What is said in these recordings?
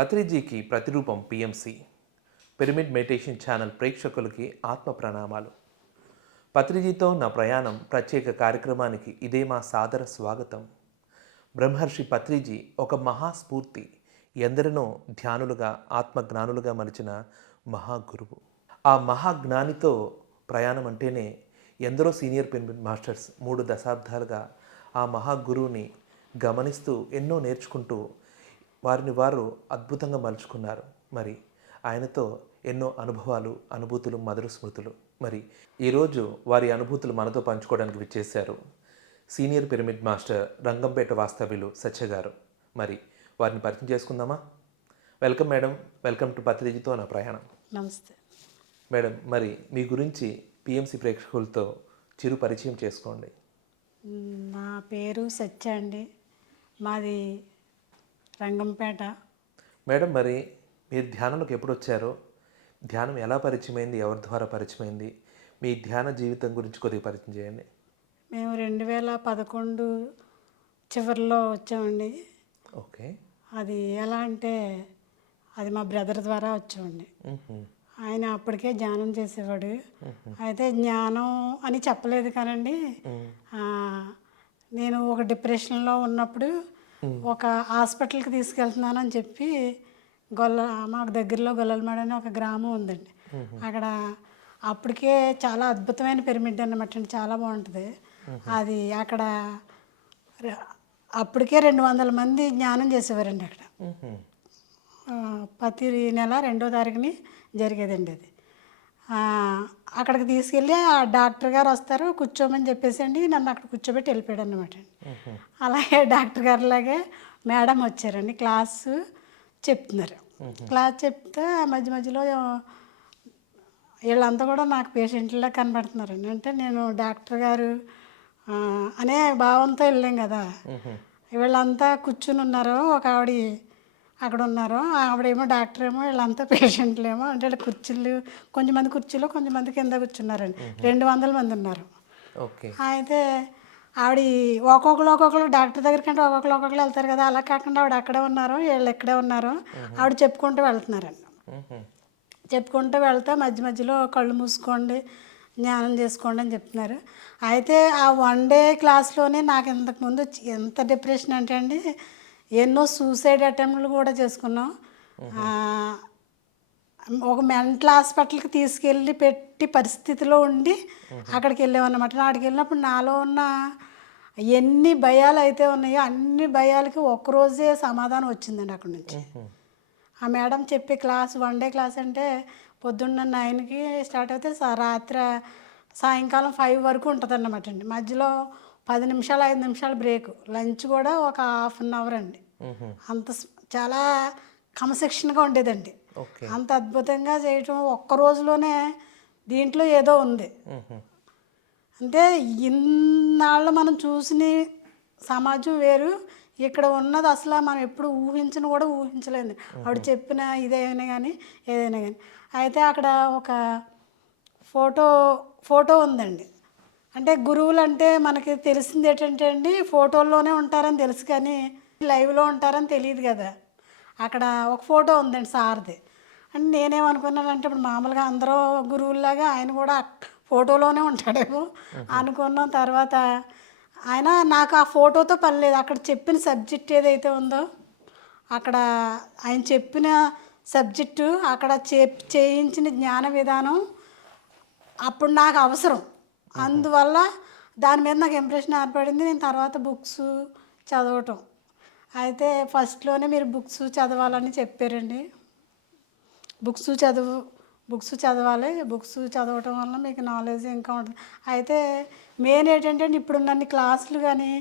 పత్రిజీకి ప్రతిరూపం PMC pyramid meditation channel ప్రేక్షకులకి ఆత్మ ప్రణామాలు. పత్రిజీతో నా ప్రయాణం ప్రత్యేక కార్యక్రమానికి ఇదే మా సాదర స్వాగతం. బ్రహ్మర్షి పత్రిజీ ఒక మహాస్ఫూర్తి, ఎందరినో ధ్యానులుగా ఆత్మజ్ఞానులుగా మలిచిన మహాగురువు. ఆ మహాజ్ఞానితో ప్రయాణం అంటేనే ఎందరో సీనియర్ పిరమిడ్ మాస్టర్స్ 3 దశాబ్దాలుగా ఆ మహాగురువుని గమనిస్తూ ఎన్నో నేర్చుకుంటూ వారిని వారు అద్భుతంగా మలుచుకున్నారు. మరి ఆయనతో ఎన్నో అనుభవాలు, అనుభూతులు, మధుర స్మృతులు. మరి ఈరోజు వారి అనుభూతులు మనతో పంచుకోవడానికి విచ్చేశారు సీనియర్ పిరమిడ్ మాస్టర్ రంగంపేట వాస్తవ్యులు సత్య గారు. మరి వారిని పరిచయం చేసుకుందామా? వెల్కమ్ మేడం, వెల్కమ్ టు పత్రిజీతో నా ప్రయాణం. నమస్తే మేడం, మరి మీ గురించి పిఎంసి ప్రేక్షకులతో చిరు పరిచయం చేసుకోండి. నా పేరు సత్య అండి. మాది రంగంపేట. మేడం, మరి మీరు ధ్యానంలోకి ఎప్పుడు వచ్చారో, ధ్యానం ఎలా పరిచయమైంది, ఎవరి ద్వారా పరిచయమైంది, మీ ధ్యాన జీవితం గురించి కొద్దిగా పరిచయం చేయండి. మేము 2011 చివరిలో వచ్చామండి. ఓకే. అది ఎలా అంటే అది మా బ్రదర్ ద్వారా వచ్చామండి. ఆయన అప్పటికే ధ్యానం చేసేవాడు. అయితే జ్ఞానం అని చెప్పలేదు కానండి. నేను ఒక డిప్రెషన్లో ఉన్నప్పుడు ఒక హాస్పిటల్కి తీసుకెళ్తున్నానని చెప్పి మాకు దగ్గరలో గొల్లలమాడ అని ఒక గ్రామం ఉందండి. అక్కడ అప్పటికే చాలా అద్భుతమైన పిరమిడ్ అన్నమాట అండి, చాలా బాగుంటుంది అది. అక్కడ అప్పటికే 200 మంది జ్ఞానం చేసేవారండి అక్కడ. ప్రతి నెల 2వ తారీఖుని జరిగేదండి అది. అక్కడికి తీసుకెళ్ళి ఆ డాక్టర్ గారు వస్తారు, కూర్చోమని చెప్పేసి అండి నన్ను అక్కడ కూర్చోబెట్టి వెళ్ళిపోయాడు అనమాట అండి. అలాగే డాక్టర్ గారిలాగే మేడం వచ్చారండి, క్లాసు చెప్తున్నారు. క్లాస్ చెప్తే మధ్య మధ్యలో వీళ్ళంతా కూడా నాకు పేషెంట్లా కనబడుతున్నారండి. అంటే నేను డాక్టర్ గారు అనే భావంతో వెళ్ళాం కదా. వీళ్ళంతా కూర్చుని ఉన్నారు, ఒక ఆవిడ అక్కడ ఉన్నారు, ఆవిడేమో డాక్టర్ ఏమో, వీళ్ళంతా పేషెంట్లేమో. అంటే కుర్చీలు, కొంతమంది కుర్చీలో కొంతమంది కింద కూర్చున్నారండి. 200 మంది ఉన్నారు. అయితే ఆవిడ ఒక్కొక్కరు డాక్టర్ దగ్గర కంటే ఒక్కొక్కరు వెళ్తారు కదా, అలా కాకుండా ఆవిడ అక్కడే ఉన్నారు, వీళ్ళు ఇక్కడే ఉన్నారు. ఆవిడ చెప్పుకుంటూ వెళ్తున్నారండి. చెప్పుకుంటూ వెళ్తా మధ్య మధ్యలో కళ్ళు మూసుకోండి, జ్ఞానం చేసుకోండి అని చెప్తున్నారు. అయితే ఆ 1 డే క్లాస్లోనే నాకు ఇంతకుముందు ఎంత డిప్రెషన్ అంటే అండి, ఎన్నో సూసైడ్ అటెంప్ట్లు కూడా చేసుకున్నాం. ఒక మెంటల్ హాస్పిటల్కి తీసుకెళ్ళి పెట్టి పరిస్థితిలో ఉండి అక్కడికి వెళ్ళామన్నమాట. అక్కడికి వెళ్ళినప్పుడు నాలో ఉన్న ఎన్ని భయాలు అయితే ఉన్నాయో అన్ని భయాలకి ఒక్కరోజే సమాధానం వచ్చిందండి అక్కడి నుంచి. ఆ మేడం చెప్పే క్లాస్ 1 డే క్లాస్ అంటే పొద్దున్న 9కి స్టార్ట్ అయితే సాయంకాలం 5 వరకు ఉంటుంది అన్నమాట అండి. మధ్యలో 10 నిమిషాలు 5 నిమిషాలు బ్రేక్, లంచ్ కూడా ఒక ½ అవర్ అండి. అంత చాలా క్రమశిక్షణగా ఉండేదండి. అంత అద్భుతంగా చేయటం ఒక్క రోజులోనే దీంట్లో ఏదో ఉంది. అంటే ఇన్నాళ్ళు మనం చూసిన సమాజం వేరు, ఇక్కడ ఉన్నది అసలు మనం ఎప్పుడు ఊహించను కూడా ఊహించలేదు. ఆవిడ చెప్పిన ఇదేమైనా కానీ ఏదైనా కానీ. అయితే అక్కడ ఒక ఫోటో ఉందండి. అంటే గురువులు అంటే మనకి తెలిసింది ఏంటంటే అండి, ఫోటోల్లోనే ఉంటారని తెలుసు కానీ లైవ్లో ఉంటారని తెలియదు కదా. అక్కడ ఒక ఫోటో ఉందండి సార్ది. అంటే నేనేమనుకున్నానంటే ఇప్పుడు మామూలుగా అందరూ గురువుల్లాగా ఆయన కూడా ఫోటోలోనే ఉంటాడేమో అనుకున్నాం. తర్వాత ఆయన నాకు ఆ ఫోటోతో పని లేదు, అక్కడ చెప్పిన సబ్జెక్ట్ ఏదైతే ఉందో అక్కడ ఆయన చెప్పిన సబ్జెక్టు, అక్కడ చేయించిన జ్ఞాన విధానం అప్పుడు నాకు అవసరం. అందువల్ల దాని మీద నాకు ఇంప్రెషన్ ఏర్పడింది. నేను తర్వాత బుక్స్ చదవటం. అయితే ఫస్ట్లోనే మీరు బుక్స్ చదవాలని చెప్పారండి. బుక్స్ చదవాలి, బుక్స్ చదవటం వల్ల మీకు నాలెడ్జ్ ఇంకా ఉంటుంది. అయితే మెయిన్ ఏంటంటే ఇప్పుడున్న క్లాసులు కానీ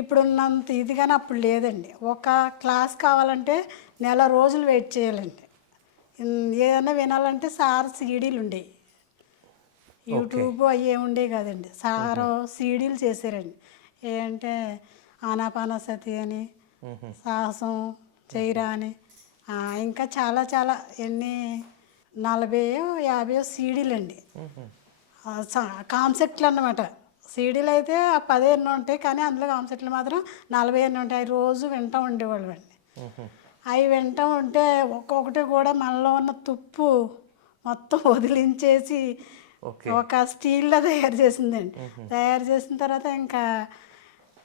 ఇప్పుడున్నంత ఇది కానీ అప్పుడు లేదండి. ఒక క్లాస్ కావాలంటే నెల రోజులు వెయిట్ చేయాలండి. ఏదైనా వినాలంటే సార్ సీడీలు ఉండేవి, యూట్యూబ్ అవి ఉండేవి కాదండి. సారు సీడీలు చేశారండి. ఏంటంటే ఆనాపానసతి అని, సాహసం చేయరా అని, ఇంకా చాలా చాలా ఎన్ని 40-50 సీడీలు అండి. కాన్సెప్ట్లు అన్నమాట. సీడీలు అయితే 10 ఎన్నో ఉంటాయి, కానీ అందులో కాన్సెప్ట్లు మాత్రం 40 ఎన్నో ఉంటాయి. రోజు వింటూ ఉండేవాళ్ళు అండి. అవి వింటూ ఉంటే ఒక్కొక్కటి కూడా మనలో ఉన్న తుప్పు మొత్తం వదిలించేసి ఓకే. ఒక స్టీల్లో తయారు చేసిందండి. తయారు చేసిన తర్వాత ఇంకా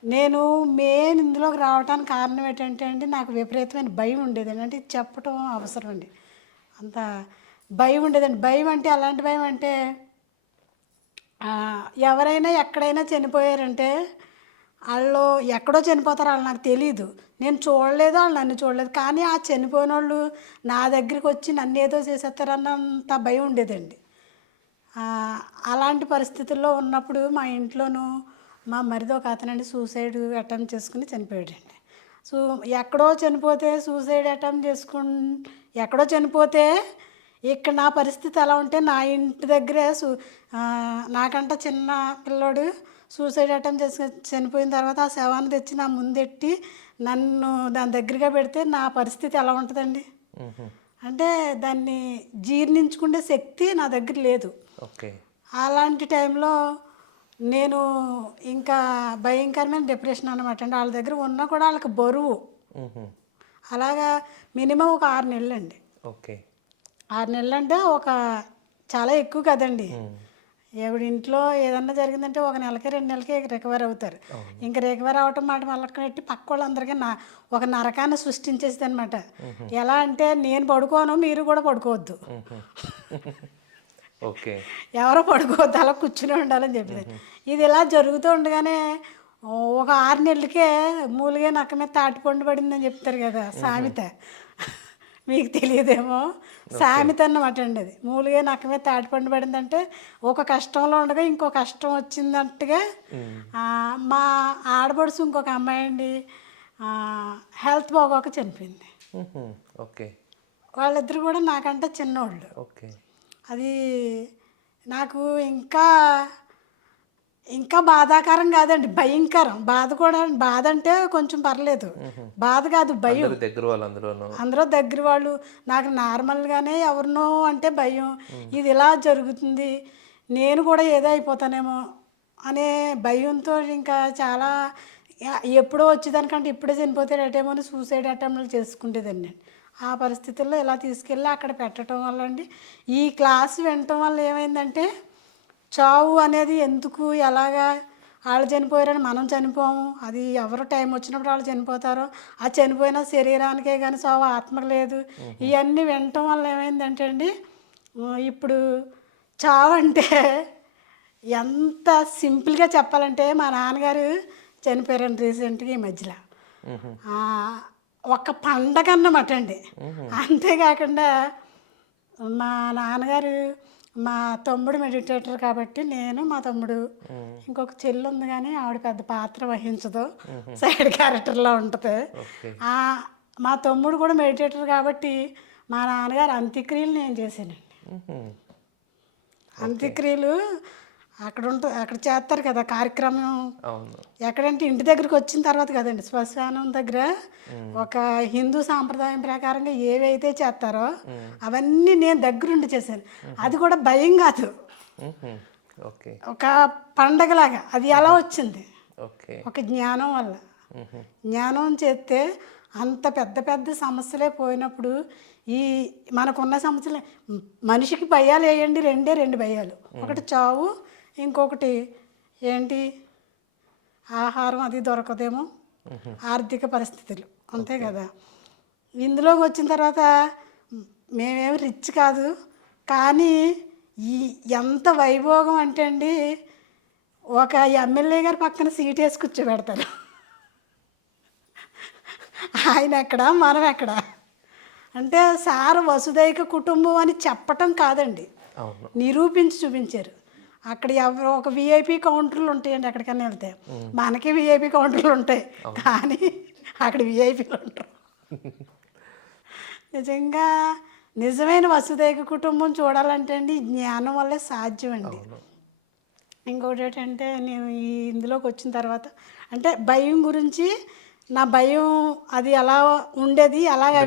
నేను మెయిన్ ఇందులోకి రావడానికి కారణం ఏంటంటే అండి, నాకు విపరీతమైన భయం ఉండేదండి. అంటే ఇది చెప్పటం అవసరం అండి. అంత భయం ఉండేదండి. భయం అంటే ఎలాంటి భయం అంటే ఎవరైనా ఎక్కడైనా చనిపోయారంటే వాళ్ళు ఎక్కడో చనిపోతారు, వాళ్ళు నాకు తెలీదు, నేను చూడలేదు, వాళ్ళు నన్ను చూడలేదు, కానీ ఆ చనిపోయిన వాళ్ళు నా దగ్గరికి వచ్చి నన్ను ఏదో చేసేస్తారన్నంత భయం ఉండేదండి. అలాంటి పరిస్థితుల్లో ఉన్నప్పుడు మా ఇంట్లోనూ మా మరిది ఒక అతనండి సూసైడ్ అటెంప్ట్ చేసుకుని చనిపోయాడండి. ఎక్కడో చనిపోతే సూసైడ్ అటెంప్ట్ ఎక్కడో చనిపోతే ఇక్కడ నా పరిస్థితి ఎలా ఉంటే నా ఇంటి దగ్గరే నాకంట చిన్న పిల్లోడు సూసైడ్ అటెంప్ట్ చేసి చనిపోయిన తర్వాత ఆ శవాన్ని తెచ్చి నా ముందెట్టి నన్ను దాని దగ్గరగా పెడితే నా పరిస్థితి ఎలా ఉంటుందండి. అంటే దాన్ని జీర్ణించుకునే శక్తి నా దగ్గర లేదు. ఓకే. అలాంటి టైంలో నేను ఇంకా భయంకరమైన డిప్రెషన్ అనమాట అండి. వాళ్ళ దగ్గర ఉన్నా కూడా వాళ్ళకి బరువు అలాగా మినిమం ఒక 6 నెలలు అండి. ఓకే. 6 నెలలు అంటే చాలా ఎక్కువ కదండి. ఎవడి ఇంట్లో ఏదన్నా జరిగిందంటే 1 నెలకి 2 నెలకి రికవర్ అవుతారు. ఇంకా రికవర్ అవటం మాట వాళ్ళకి పక్క వాళ్ళందరికీ ఒక నరకాన్ని సృష్టించేసింది అనమాట. ఎలా అంటే నేను పడుకోను, మీరు కూడా పడుకోవద్దు, ఓకే, ఎవరో పడుకోవద్దు, అలా కూర్చుని ఉండాలని చెప్పింది. ఇది ఇలా జరుగుతూ ఉండగానే ఒక 6 నెలలకే మూలిగే నక్క మీద తాటిపండు పడిందని చెప్తారు కదా సామెత, మీకు తెలియదేమో. సామెత అన్నమాట అండి అది. మూలిగే నక్క మీద తాటిపండు పడిందంటే ఒక కష్టంలో ఉండగా ఇంకో కష్టం వచ్చిందట్టుగా. మా ఆడపడుచు ఇంకొక అమ్మాయి అండి హెల్త్ బాగోక చనిపోయింది. ఓకే. వాళ్ళిద్దరు కూడా నాకంటే చిన్నోళ్ళు. ఓకే. అది నాకు ఇంకా బాధాకరం కాదండి, భయంకరం. బాధ కూడా, బాధ అంటే కొంచెం పర్లేదు, బాధ కాదు భయం. అందరూ దగ్గర వాళ్ళు. నాకు నార్మల్గానే ఎవరినో అంటే భయం, ఇది ఇలా జరుగుతుంది, నేను కూడా ఏదో అయిపోతానేమో అనే భయంతో ఇంకా చాలా ఎప్పుడో వచ్చేదానికంటే ఇప్పుడే చనిపోతాడేమో అని సూసైడ్ అటెంప్ట్లు చేసుకుంటేదండి. ఆ పరిస్థితుల్లో ఇలా తీసుకెళ్ళి అక్కడ పెట్టడం వల్ల అండి, ఈ క్లాస్ వినటం వల్ల ఏమైందంటే చావు అనేది ఎందుకు, ఎలాగా, వాళ్ళు చనిపోయారని మనం చనిపోము, అది ఎవరు టైం వచ్చినప్పుడు వాళ్ళు చనిపోతారో, ఆ చనిపోయిన శరీరానికే కానీ చావు ఆత్మకు లేదు, ఇవన్నీ వినటం వల్ల ఏమైందంటే అండి, ఇప్పుడు చావు అంటే ఎంత సింపుల్గా చెప్పాలంటే మా నాన్నగారు చనిపోయారండి రీసెంట్గా ఈ మధ్యలో. ఒక పండగ అన్నమాట అండి. అంతేకాకుండా మా నాన్నగారు, మా తమ్ముడు మెడిటేటర్ కాబట్టి నేను, మా తమ్ముడు, ఇంకొక చెల్లి ఉంది కానీ ఆవిడ పెద్ద పాత్ర వహించదు, సైడ్ క్యారెక్టర్లో ఉంటుంది. మా తమ్ముడు కూడా మెడిటేటర్ కాబట్టి మా నాన్నగారు అంత్యక్రియలు నేను చేశానండి. అంత్యక్రియలు అక్కడ చేస్తారు కదా కార్యక్రమం. ఎక్కడంటే ఇంటి దగ్గరికి వచ్చిన తర్వాత కదండి, శ్మశానం దగ్గర ఒక హిందూ సాంప్రదాయం ప్రకారంగా ఏవైతే చేస్తారో అవన్నీ నేను దగ్గరుండి చేశాను. అది కూడా భయం కాదు, ఒక పండగలాగా. అది ఎలా వచ్చింది, ఒక జ్ఞానం వల్ల. జ్ఞానం చేస్తే అంత పెద్ద పెద్ద సమస్యలే పోయినప్పుడు ఈ మనకున్న సమస్యలే, మనిషికి భయాలు వేయండి, 2 భయాలు, ఒకటి చావు, ఇంకొకటి ఏంటి ఆహారం అది దొరకదేమో, ఆర్థిక పరిస్థితులు, అంతే కదా. ఇందులోకి వచ్చిన తర్వాత మేమేమి రిచ్ కాదు, కానీ ఎంత వైభోగం అంటే అండి, ఒక ఎమ్మెల్యే గారి పక్కన సీట్ వేసి కూర్చోబెడతారు. ఆయన ఎక్కడ, మనం ఎక్కడ అంటే సార్ వసుదైక కుటుంబం అని చెప్పటం కాదండి, నిరూపించి చూపించారు. అక్కడ ఎవరో ఒక విఐపి కౌంటర్లు ఉంటాయండి, ఎక్కడికైనా వెళ్తే మనకి విఐపి కౌంటర్లు ఉంటాయి, కానీ అక్కడ విఐపీలు ఉంటారు. నిజంగా నిజమైన వసుదైక కుటుంబం చూడాలంటే అండి జ్ఞానం వల్లే సాధ్యం అండి. ఇంకొకటి ఏంటంటే నేను ఇందులోకి వచ్చిన తర్వాత అంటే భయం గురించి, నా భయం అది ఎలా ఉండేది, అలాగే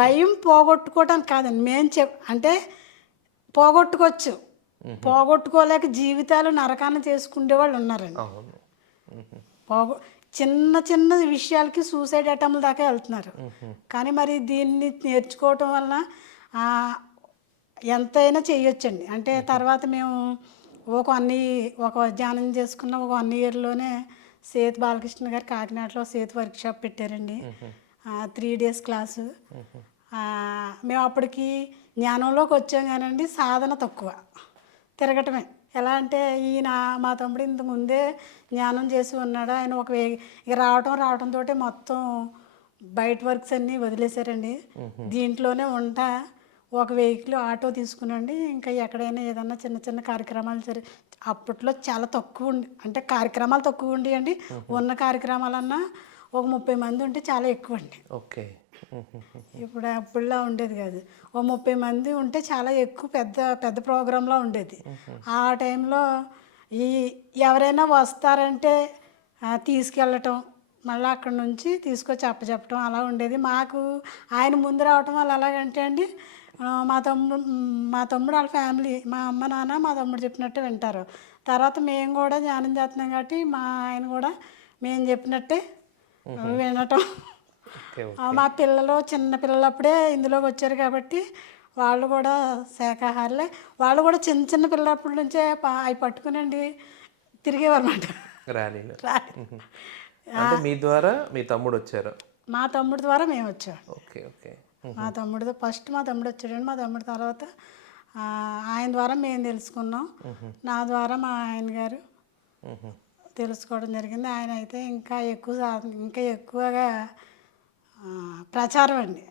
భయం పోగొట్టుకోవడానికి కాదండి, అంటే పోగొట్టుకోవచ్చు, పోగొట్టుకోలేక జీవితాలు నరకాన్ని చేసుకునే వాళ్ళు ఉన్నారండి. పోగొ చిన్న చిన్న విషయాలకి సూసైడ్ అటెంప్ట్ల దాకా వెళ్తున్నారు. కానీ మరి దీన్ని నేర్చుకోవటం వలన ఆ, ఎంతైనా చేయొచ్చండి. అంటే తర్వాత మేము ఒక ధ్యానం చేసుకున్న ఒక 1 ఇయర్లోనే సేతు బాలకృష్ణ గారు కాకినాడలో సేతు వర్క్షాప్ పెట్టారండి. 3 డేస్ క్లాసు. మేము అప్పటికి జ్ఞానంలోకి వచ్చాం కానండి, సాధన తక్కువ, తిరగటమే. ఎలా అంటే ఈయన మా తమ్ముడు ఇంత ముందే జ్ఞానం చేసి ఉన్నాడు. ఆయన ఇక రావటంతో మొత్తం బయట వర్క్స్ అన్నీ వదిలేశారండి. దీంట్లోనే ఒక వెహికల్ ఆటో తీసుకునండి, ఇంకా ఎక్కడైనా ఏదన్నా చిన్న చిన్న కార్యక్రమాలు అప్పట్లో చాలా తక్కువ అంటే కార్యక్రమాలు తక్కువ ఉండేయండి. ఉన్న కార్యక్రమాలన్నా ఒక 30 మంది ఉంటే చాలా ఎక్కువ అండి. ఓకే. అప్పుడులా ఉండేది కాదు. 30 మంది ఉంటే చాలా ఎక్కువ, పెద్ద పెద్ద ప్రోగ్రాంలా ఉండేది. ఆ టైంలో ఎవరైనా వస్తారంటే తీసుకెళ్ళటం, మళ్ళీ అక్కడ నుంచి తీసుకొచ్చి అప్పచెప్పటం అలా ఉండేది. మాకు ఆయన ముందు రావటం వల్ల ఎలాగంటే అండి, మా తమ్ముడు వాళ్ళ ఫ్యామిలీ, మా అమ్మ నాన్న మా తమ్ముడు చెప్పినట్టే వింటారు. తర్వాత మేము కూడా ధ్యానం చేస్తున్నాం కాబట్టి మా ఆయన కూడా మేము చెప్పినట్టే వినటం. మా పిల్లలు చిన్న పిల్లలప్పుడే ఇందులోకి వచ్చారు కాబట్టి వాళ్ళు కూడా శాకాహారులే. వాళ్ళు కూడా చిన్న చిన్న పిల్లలప్పటి నుంచే అవి పట్టుకునండి తిరిగేవారు అన్నమాట. ర్యాలీలో. అంటే మీ ద్వారా మీ తమ్ముడు వచ్చారు? మా తమ్ముడు ద్వారా మేము వచ్చాం. ఓకే. ఓకే. మా తమ్ముడు వచ్చాడండి. మా తమ్ముడు తర్వాత ఆయన ద్వారా మేము తెలుసుకున్నాం. నా ద్వారా మా ఆయన గారు తెలుసుకోవడం జరిగింది. ఆయన అయితే ఇంకా ఎక్కువగా ప్రచారం అండి.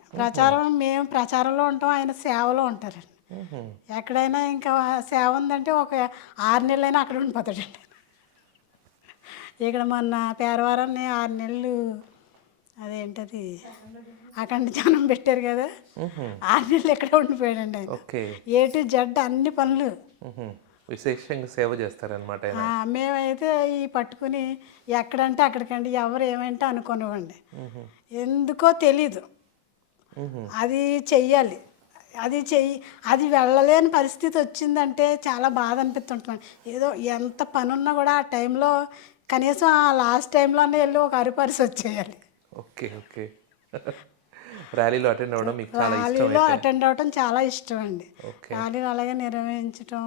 మేము ప్రచారంలో ఉంటాం, ఆయన సేవలో ఉంటారండి. ఎక్కడైనా ఇంకా సేవ ఉందంటే ఒక 6 నెలలైనా అక్కడ ఉండిపోతాడండి. ఇక్కడ మొన్న పేరవారాన్ని 6 నెలలు అదేంటది అఖండ ధ్యానం పెట్టారు కదా, 6 నెలలు ఎక్కడ ఉండిపోయాడండి ఆయన. A to Z అన్ని పనులు విశేషంగా సేవ చేస్తారనమాట. మేమైతే ఈ పట్టుకుని ఎక్కడంటే అక్కడికండి, ఎవరు ఏమంటే అనుకోనివ్వండి, ఎందుకో తెలీదు అది చెయ్యాలి. అది వెళ్ళలేని పరిస్థితి వచ్చిందంటే చాలా బాధ అనిపిస్తుంటుంది. ఏదో ఎంత పని ఉన్నా కూడా ఆ టైంలో కనీసం ఆ లాస్ట్ టైంలోనే వెళ్ళి ఒక అరిపరిసి వచ్చేయాలి. ఓకే. ఓకే. ర్యాలీలో అటెండ్ అవ్వడం మీకు చాలా ఇష్టం? ర్యాలీలో అటెండ్ అవ్వడం చాలా ఇష్టం అండి. ర్యాలీలు అలాగే నిర్వహించడం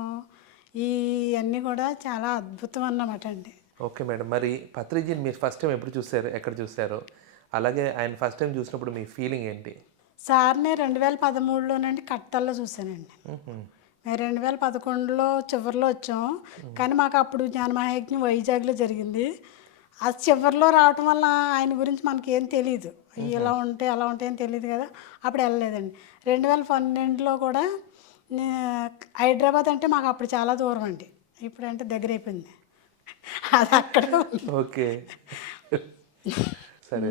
ఇవన్నీ కూడా చాలా అద్భుతం అన్నమాట అండి. Okay madam. మరి పత్రిజీని మీరు ఫస్ట్ టైం ఎప్పుడు చూసారు, ఎక్కడ చూసారు? అలాగే ఆయన ఫస్ట్ టైం చూసినప్పుడు మీ ఫీలింగ్ ఏంటి? సార్ని 2013లోనండి కట్టల్లో చూశానండి. మేము 2011లో చివరిలో వచ్చాం. కానీ మాకు అప్పుడు జ్ఞానమహాయజ్ఞం వైజాగ్లో జరిగింది. అది చివరిలో రావటం వల్ల ఆయన గురించి మనకేం తెలియదు, ఇలా ఉంటే అలా ఉంటే ఏం తెలియదు కదా, అప్పుడు వెళ్ళలేదండి. 2012లో కూడా హైదరాబాద్ అంటే మాకు అప్పుడు చాలా దూరం అండి, ఇప్పుడంటే దగ్గర అయిపోయింది. అది అక్కడ ఓకే. సరే.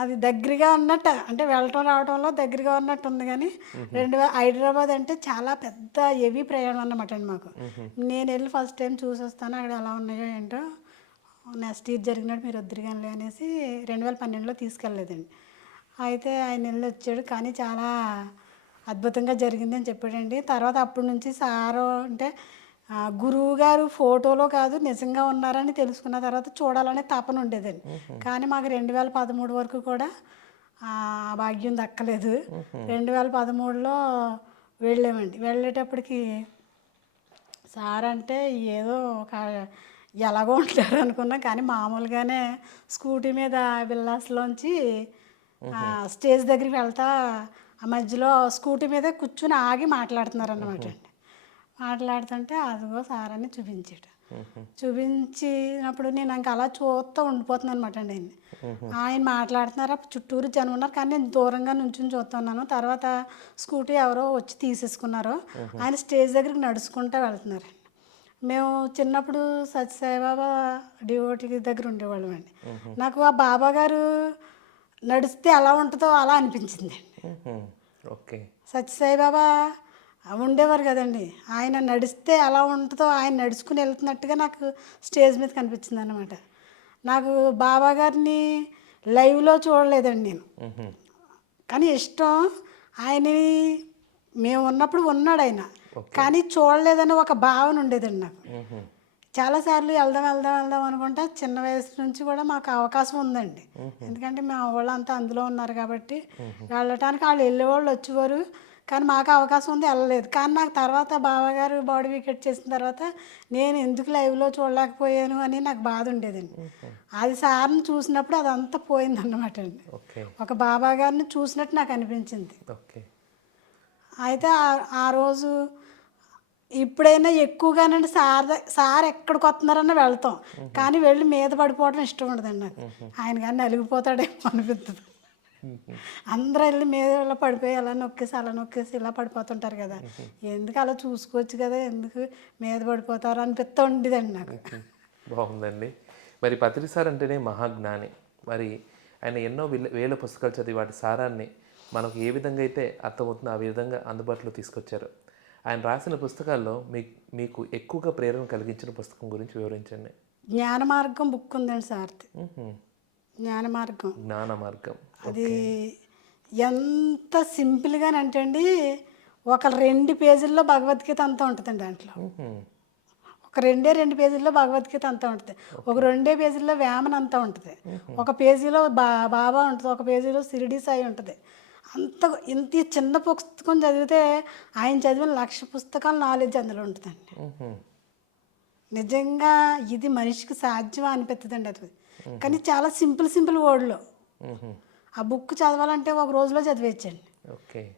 అది దగ్గరగా ఉన్నట్టు అంటే వెళ్ళటం రావడంలో దగ్గరగా ఉన్నట్టు ఉంది. కానీ హైదరాబాద్ అంటే చాలా పెద్ద హెవీ ప్రయాణం అన్నమాట అండి మాకు. నేను వెళ్ళి ఫస్ట్ టైం చూసి వస్తాను, అక్కడ ఎలా ఉన్నాయో ఏంటో, నెక్స్ట్ ఇయర్ జరిగినట్టు మీరు వద్దురుగానిలే అనేసి 2012లో తీసుకెళ్ళలేదండి. అయితే ఆయన వెళ్ళి వచ్చాడు, కానీ చాలా అద్భుతంగా జరిగింది అని చెప్పాడండి. తర్వాత అప్పటి నుంచి సారు అంటే గురువు గారు ఫోటోలో కాదు నిజంగా ఉన్నారని తెలుసుకున్న తర్వాత చూడాలనే తపన ఉండేదండి. కానీ మాకు 2013 వరకు కూడా భాగ్యం దక్కలేదు. 2013లో వెళ్ళామండి. వెళ్ళేటప్పటికి సార్ అంటే ఏదో ఒక ఎలాగో ఉంటారు అనుకున్నా, కానీ మామూలుగానే స్కూటీ మీద విల్లాస్లోంచి స్టేజ్ దగ్గరికి వెళ్తా ఆ మధ్యలో స్కూటీ మీద కూర్చుని ఆగి మాట్లాడుతున్నారు అన్నమాట అండి. మాట్లాడుతుంటే అదిగో సార్ అని చూపించినప్పుడు నేను ఇంకా అలా చూస్తూ ఉండిపోతున్నాను అనమాట అండి. ఆయన మాట్లాడుతున్నారు, చుట్టూరు జనం ఉన్నారు, కానీ నేను దూరంగా నుంచుని చూస్తున్నాను. తర్వాత స్కూటీ ఎవరో వచ్చి తీసేసుకున్నారు. ఆయన స్టేజ్ దగ్గరికి నడుచుకుంటూ వెళ్తున్నారండి. మేము చిన్నప్పుడు సత్యసాయిబాబా డివోటీ దగ్గర ఉండేవాళ్ళం అండి. నాకు ఆ బాబా గారు నడిస్తే ఎలా ఉంటుందో అలా అనిపించింది. ఓకే. సత్యసాయిబాబా ఉండేవారు కదండి, ఆయన నడిస్తే ఎలా ఉంటుందో ఆయన నడుచుకుని వెళ్తున్నట్టుగా నాకు స్టేజ్ మీద కనిపించింది అన్నమాట. నాకు బాబా గారిని లైవ్లో చూడలేదండి నేను, కానీ ఇష్టం. ఆయనని మేము ఉన్నప్పుడు ఉన్నాడు ఆయన, కానీ చూడలేదని ఒక భావన ఉండేదండి నాకు. చాలాసార్లు వెళ్దాం వెళ్దాం వెళ్దాం అనుకుంటా చిన్న వయసు నుంచి కూడా మాకు అవకాశం ఉందండి. ఎందుకంటే మా వాళ్ళంతా అందులో ఉన్నారు కాబట్టి వెళ్ళటానికి వాళ్ళు వెళ్ళేవాళ్ళు వచ్చేవారు. కానీ మాకు అవకాశం ఉంది వెళ్ళలేదు. కానీ నాకు తర్వాత బావగారు బాడీ వికెట్ చేసిన తర్వాత నేను ఎందుకు లైవ్లో చూడలేకపోయాను అని నాకు బాధ ఉండేదండి. అది సార్ని చూసినప్పుడు అదంతా పోయిందన్నమాట అండి. ఓకే. ఒక బాబా గారిని చూసినట్టు నాకు అనిపించింది. ఓకే. అయితే ఆ రోజు ఇప్పుడైనా ఎక్కువగానండి సార్ ఎక్కడికి వస్తున్నారన్నా వెళ్తాం. కానీ వెళ్ళి మీద పడిపోవడం ఇష్టం ఉండదండి నాకు. ఆయన కానీ నలిగిపోతాడేమో అనిపిస్తుంది. అందరూ వెళ్ళి మీద ఇలా పడిపోయి అలా నొక్కేసి ఇలా పడిపోతుంటారు కదా, ఎందుకు అలా చూసుకోవచ్చు కదా, ఎందుకు మీద పడిపోతారు అనిపిస్తూ ఉండేదండి నాకు. బాగుందండి. మరి పత్రి సార్ అంటేనే మహాజ్ఞాని. మరి ఆయన ఎన్నో వేల పుస్తకాలు చదివి వాటి సారాన్ని మనకు ఏ విధంగా అయితే అర్థమవుతుందో ఆ విధంగా అందుబాటులో తీసుకొచ్చారు. ఆయన రాసిన పుస్తకాల్లో మీకు ఎక్కువగా ప్రేరణ కలిగించిన పుస్తకం గురించి వివరించండి. జ్ఞాన మార్గం బుక్ ఉందండి సార్ది. జ్ఞాన మార్గం అది ఎంత సింపుల్గానంటే అండి, ఒక 2 పేజీల్లో భగవద్గీత అంతా ఉంటుందండి. దాంట్లో ఒక 2 పేజీల్లో భగవద్గీత అంతా ఉంటుంది. ఒక 2 పేజీల్లో వేమన అంతా ఉంటుంది. ఒక పేజీలో బాబా ఉంటుంది. ఒక పేజీలో షిరిడి సాయి ఉంటుంది. ఇంత చిన్న పుస్తకం చదివితే ఆయన చదివిన 1,00,000 పుస్తకాల నాలెడ్జ్ అందులో ఉంటుందండి. నిజంగా ఇది మనిషికి సాధ్యమా అనిపిస్తుందండి అది. కానీ చాలా సింపుల్ వర్డ్లో ఆ బుక్ చదవాలంటే ఒక రోజులో చదివేయచ్చండి.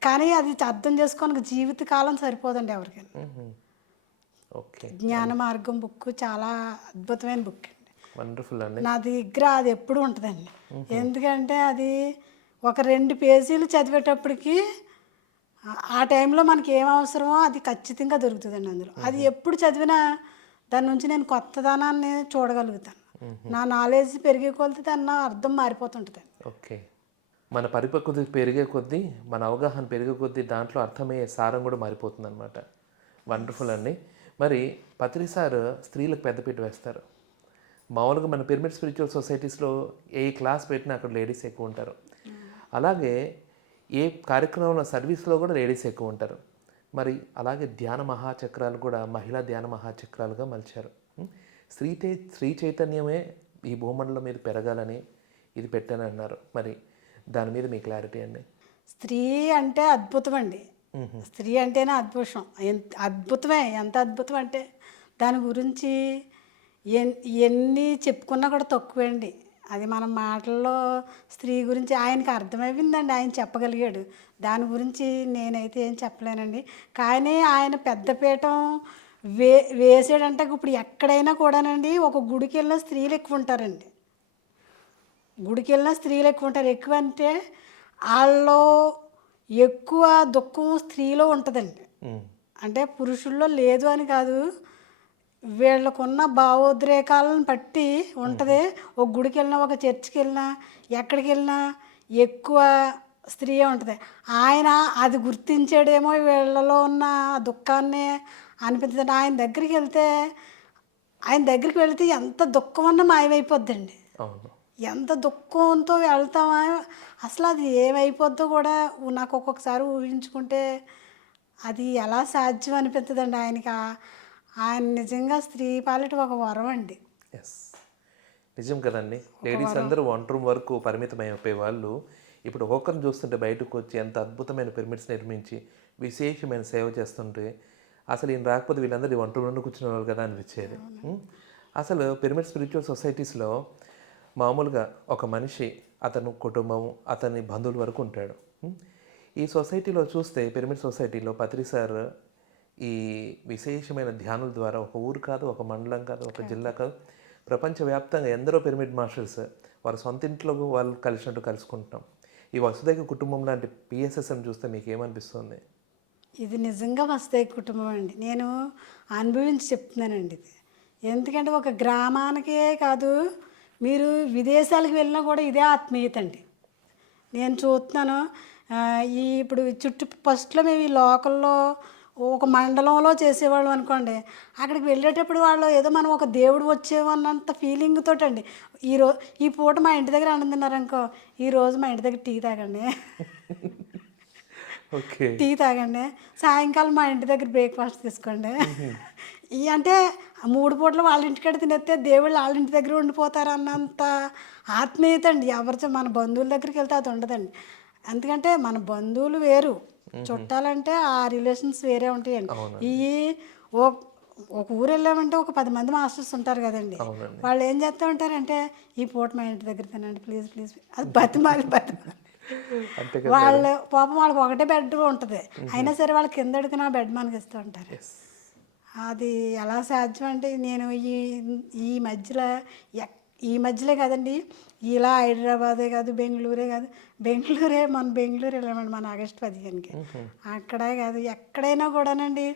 కానీ అది అర్థం చేసుకోనికి జీవితకాలం సరిపోదండి ఎవరికైనా. జ్ఞాన మార్గం బుక్ చాలా అద్భుతమైన బుక్ అండి. వండర్ఫుల్ అండి. నా దగ్గర అది ఎప్పుడు ఉంటుందండి. ఎందుకంటే అది ఒక 2 పేజీలు చదివేటప్పటికి ఆ టైంలో మనకి ఏం అవసరమో అది ఖచ్చితంగా దొరుకుతుందండి అందులో. అది ఎప్పుడు చదివినా దాని నుంచి నేను కొత్తదనాన్ని చూడగలుగుతాను. నా నాలెడ్జ్ పెరిగే కొద్దీ దాని నా అర్థం మారిపోతుంటుంది. ఓకే. మన పరిపక్వత పెరిగే కొద్దీ, మన అవగాహన పెరిగే కొద్దీ దాంట్లో అర్థమయ్యే సారం కూడా మారిపోతుంది అనమాట. వండర్ఫుల్ అండి. మరి పత్రి సార్ స్త్రీలకు పెద్దపీట వేస్తారు. మామూలుగా మన పిరమిడ్ స్పిరిచువల్ సొసైటీస్లో ఏ క్లాస్ పెట్టినా అక్కడ లేడీస్ ఎక్కువ ఉంటారు. అలాగే ఏ కార్యక్రమంలో సర్వీస్లో కూడా లేడీస్ ఎక్కువ ఉంటారు. మరి అలాగే ధ్యాన మహాచక్రాలు కూడా మహిళా ధ్యాన మహాచక్రాలుగా మలిచారు. స్త్రీ చైతన్యమే ఈ భూమండలం మీద పెరగాలని ఇది పెట్టాను అన్నారు. మరి దాని మీద మీ క్లారిటీ అండి. స్త్రీ అంటే అద్భుతం అండి. స్త్రీ అంటేనే అద్భుతమే. ఎంత అద్భుతం అంటే దాని గురించి ఎన్ని చెప్పుకున్నా కూడా తక్కువే అండి. అది మన మాటల్లో స్త్రీ గురించి ఆయనకి అర్థమైందండి. ఆయన చెప్పగలిగాడు. దాని గురించి నేనైతే ఏం చెప్పలేనండి. కానీ ఆయన పెద్దపీఠం వేసాడంటే ఇప్పుడు ఎక్కడైనా కూడానండి ఒక గుడికి వెళ్ళిన స్త్రీలు ఎక్కువ ఉంటారండి. ఎక్కువ అంటే వాళ్ళు ఎక్కువ దుఃఖం స్త్రీలో ఉంటుందండి. అంటే పురుషుల్లో లేదు అని కాదు, వీళ్ళకున్న భావోద్రేకాలను బట్టి ఉంటుంది. ఒక గుడికి వెళ్ళినా, ఒక చర్చికి వెళ్ళినా, ఎక్కడికి వెళ్ళినా ఎక్కువ స్త్రీయే ఉంటుంది. ఆయన అది గుర్తించాడేమో వీళ్ళలో ఉన్న దుఃఖాన్ని అనిపించదండి. ఆయన దగ్గరికి వెళితే ఎంత దుఃఖం అన్నా మాయమైపోద్దండి. ఎంత దుఃఖంతో వెళ్తామా అసలు అది ఏమైపోద్దో కూడా నాకు ఒక్కొక్కసారి ఊహించుకుంటే అది ఎలా సాధ్యం అనిపిస్తుందండి. ఆయన నిజంగా స్త్రీ పాలిట ఒక వరం అండి. నిజం కదండి. లేడీస్ అందరూ వంట రూమ్ వరకు పరిమితమైపోయే వాళ్ళు ఇప్పుడు ఒక్కొక్కరిని చూస్తుంటే బయటకు వచ్చి ఎంత అద్భుతమైన పిరమిడ్స్ నిర్మించి విశేషమైన సేవ చేస్తుంటే అసలు ఈయన రాకపోతే వీళ్ళందరూ వంట రూమ్లో కూర్చునే వాళ్ళు కదా అనిపించేది. అసలు పిరమిడ్ స్పిరిచువల్ సొసైటీస్లో మామూలుగా ఒక మనిషి, అతను కుటుంబం, అతని బంధువుల వరకు ఉంటాడు. ఈ సొసైటీలో చూస్తే పిరమిడ్ సొసైటీలో పత్రి సార్ ఈ విశేషమైన ధ్యానుల ద్వారా ఒక ఊరు కాదు, ఒక మండలం కాదు, ఒక జిల్లా కాదు, ప్రపంచవ్యాప్తంగా ఎందరో పిరమిడ్ మాస్టర్స్ వారి సొంత ఇంట్లో వాళ్ళు కలిసినట్టు కలుసుకుంటాం. ఈ వసుదైక కుటుంబం లాంటి పిఎస్ఎస్ఎం చూస్తే మీకు ఏమనిపిస్తుంది? ఇది నిజంగా వసుదైక కుటుంబం అండి. నేను అనుభవించి చెప్తున్నానండి ఇది. ఎందుకంటే ఒక గ్రామానికే కాదు, మీరు విదేశాలకు వెళ్ళినా కూడా ఇదే ఆత్మీయత అండి. నేను చూస్తున్నాను. ఇప్పుడు ఫస్ట్లో మేము ఈ లోకల్లో ఒక మండలంలో చేసేవాళ్ళం అనుకోండి, అక్కడికి వెళ్ళేటప్పుడు వాళ్ళు ఏదో మనం ఒక దేవుడు వచ్చేవన్నంత ఫీలింగ్ తోటండి. ఈ పూట మా ఇంటి దగ్గర అన్నం తిన్నారనుకో, ఈరోజు మా ఇంటి దగ్గర టీ తాగండి, సాయంకాలం మా ఇంటి దగ్గర బ్రేక్ఫాస్ట్ తీసుకోండి. ఈ అంటే 3 పూటలు వాళ్ళ ఇంటికాడ తినేస్తే దేవుళ్ళు వాళ్ళ ఇంటి దగ్గర ఉండిపోతారు అన్నంత ఆత్మీయత అండి. ఎవరితో మన బంధువుల దగ్గరికి వెళ్తే అది ఉండదండి. ఎందుకంటే మన బంధువులు వేరు, చుట్టాలంటే ఆ రిలేషన్స్ వేరే ఉంటాయండి. అవునండి. ఈ ఓ ఒక ఊరు వెళ్ళామంటే ఒక 10 మంది మాస్టర్స్ ఉంటారు కదండి. అవునండి. వాళ్ళు ఏం చేస్తూ ఉంటారంటే ఈ పూట మా ఇంటి దగ్గర తినండి ప్లీజ్ ప్లీజ్, అది బతిమాలి బతిమాలి. అంతే కదా మేడం. వాళ్ళు పాపం వాళ్ళకి ఒకటే బెడ్ ఉంటుంది, అయినా సరే వాళ్ళు కింద అడుగున బెడ్ మనకి ఇస్తూ ఉంటారు. ఎస్. అది ఎలా సాధ్యం అంటే నేను ఈ ఈ మధ్యలో ఈ మధ్యలో కదండి, ఇలా హైదరాబాదే కాదు, బెంగళూరే కాదు, మన బెంగళూరు వెళ్ళామండి మన ఆగస్టు 15కి. అక్కడే కాదు ఎక్కడైనా కూడానండి,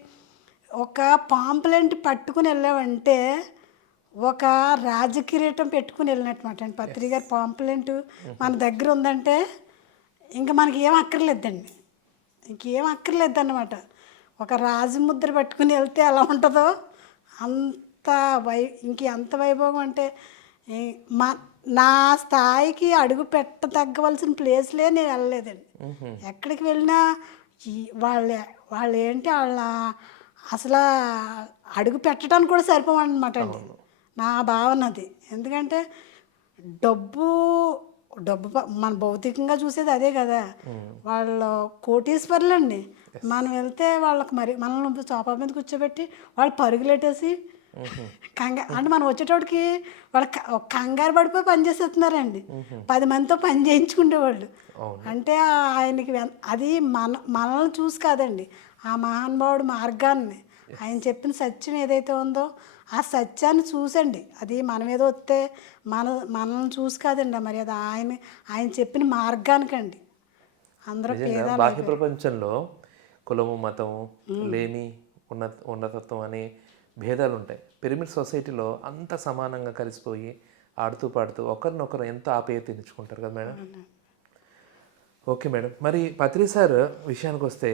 ఒక పాంప్లెంట్ పట్టుకుని వెళ్ళామంటే ఒక రాజకిరీటం పెట్టుకుని వెళ్ళినట్టు అండి. పత్రి గారి పాంప్లెంట్ మన దగ్గర ఉందంటే ఇంకా మనకి ఏం అక్కర్లేదండి, ఇంకేం అక్కర్లేదు అన్నమాట. ఒక రాజముద్ర పట్టుకుని వెళ్తే ఎలా ఉంటుందో అంత ఎంత వైభోగం అంటే మా నా స్థాయికి అడుగు పెట్టదగ్గవలసిన ప్లేస్లే నేను వెళ్ళలేదండి. ఎక్కడికి వెళ్ళినా వాళ్ళు ఏంటి వాళ్ళ అసలు అడుగు పెట్టడానికి కూడా సరిపోమన్నమాట అండి నా భావన అది. ఎందుకంటే డబ్బు మన భౌతికంగా చూసేది అదే కదా, వాళ్ళు కోటీశ్వర్లండి. మనం వెళ్తే వాళ్ళకి మరి మనల్ని సోఫా మీద కూర్చోబెట్టి వాళ్ళు పరుగులెట్టేసి అంటే మనం వచ్చేటోడికి వాళ్ళు కంగారు పడిపోయి పని చేసేస్తున్నారండి. 10 మందితో పని చేయించుకునేవాళ్ళు. అంటే ఆయనకి అది మనల్ని చూసి కాదండి, ఆ మహానుభావుడు మార్గాన్ని, ఆయన చెప్పిన సత్యం ఏదైతే ఉందో ఆ సత్యాన్ని చూసండి. అది మనం ఏదో వస్తే మనల్ని చూసి కాదండి, మరి అది ఆయన చెప్పిన మార్గానికండి. అందరూ బాహ్య ప్రపంచంలో కులము మతము లేని ఉన్నతత్వం అనే భేదాలు ఉంటాయి. పిరమిడ్ సొసైటీలో అంత సమానంగా కలిసిపోయి ఆడుతూ పాడుతూ ఒకరినొకరు ఎంతో ఆప్యాయత ఇచ్చుకుంటారు కదా మేడం. ఓకే మేడం, మరి పత్రి సార్ విషయానికి వస్తే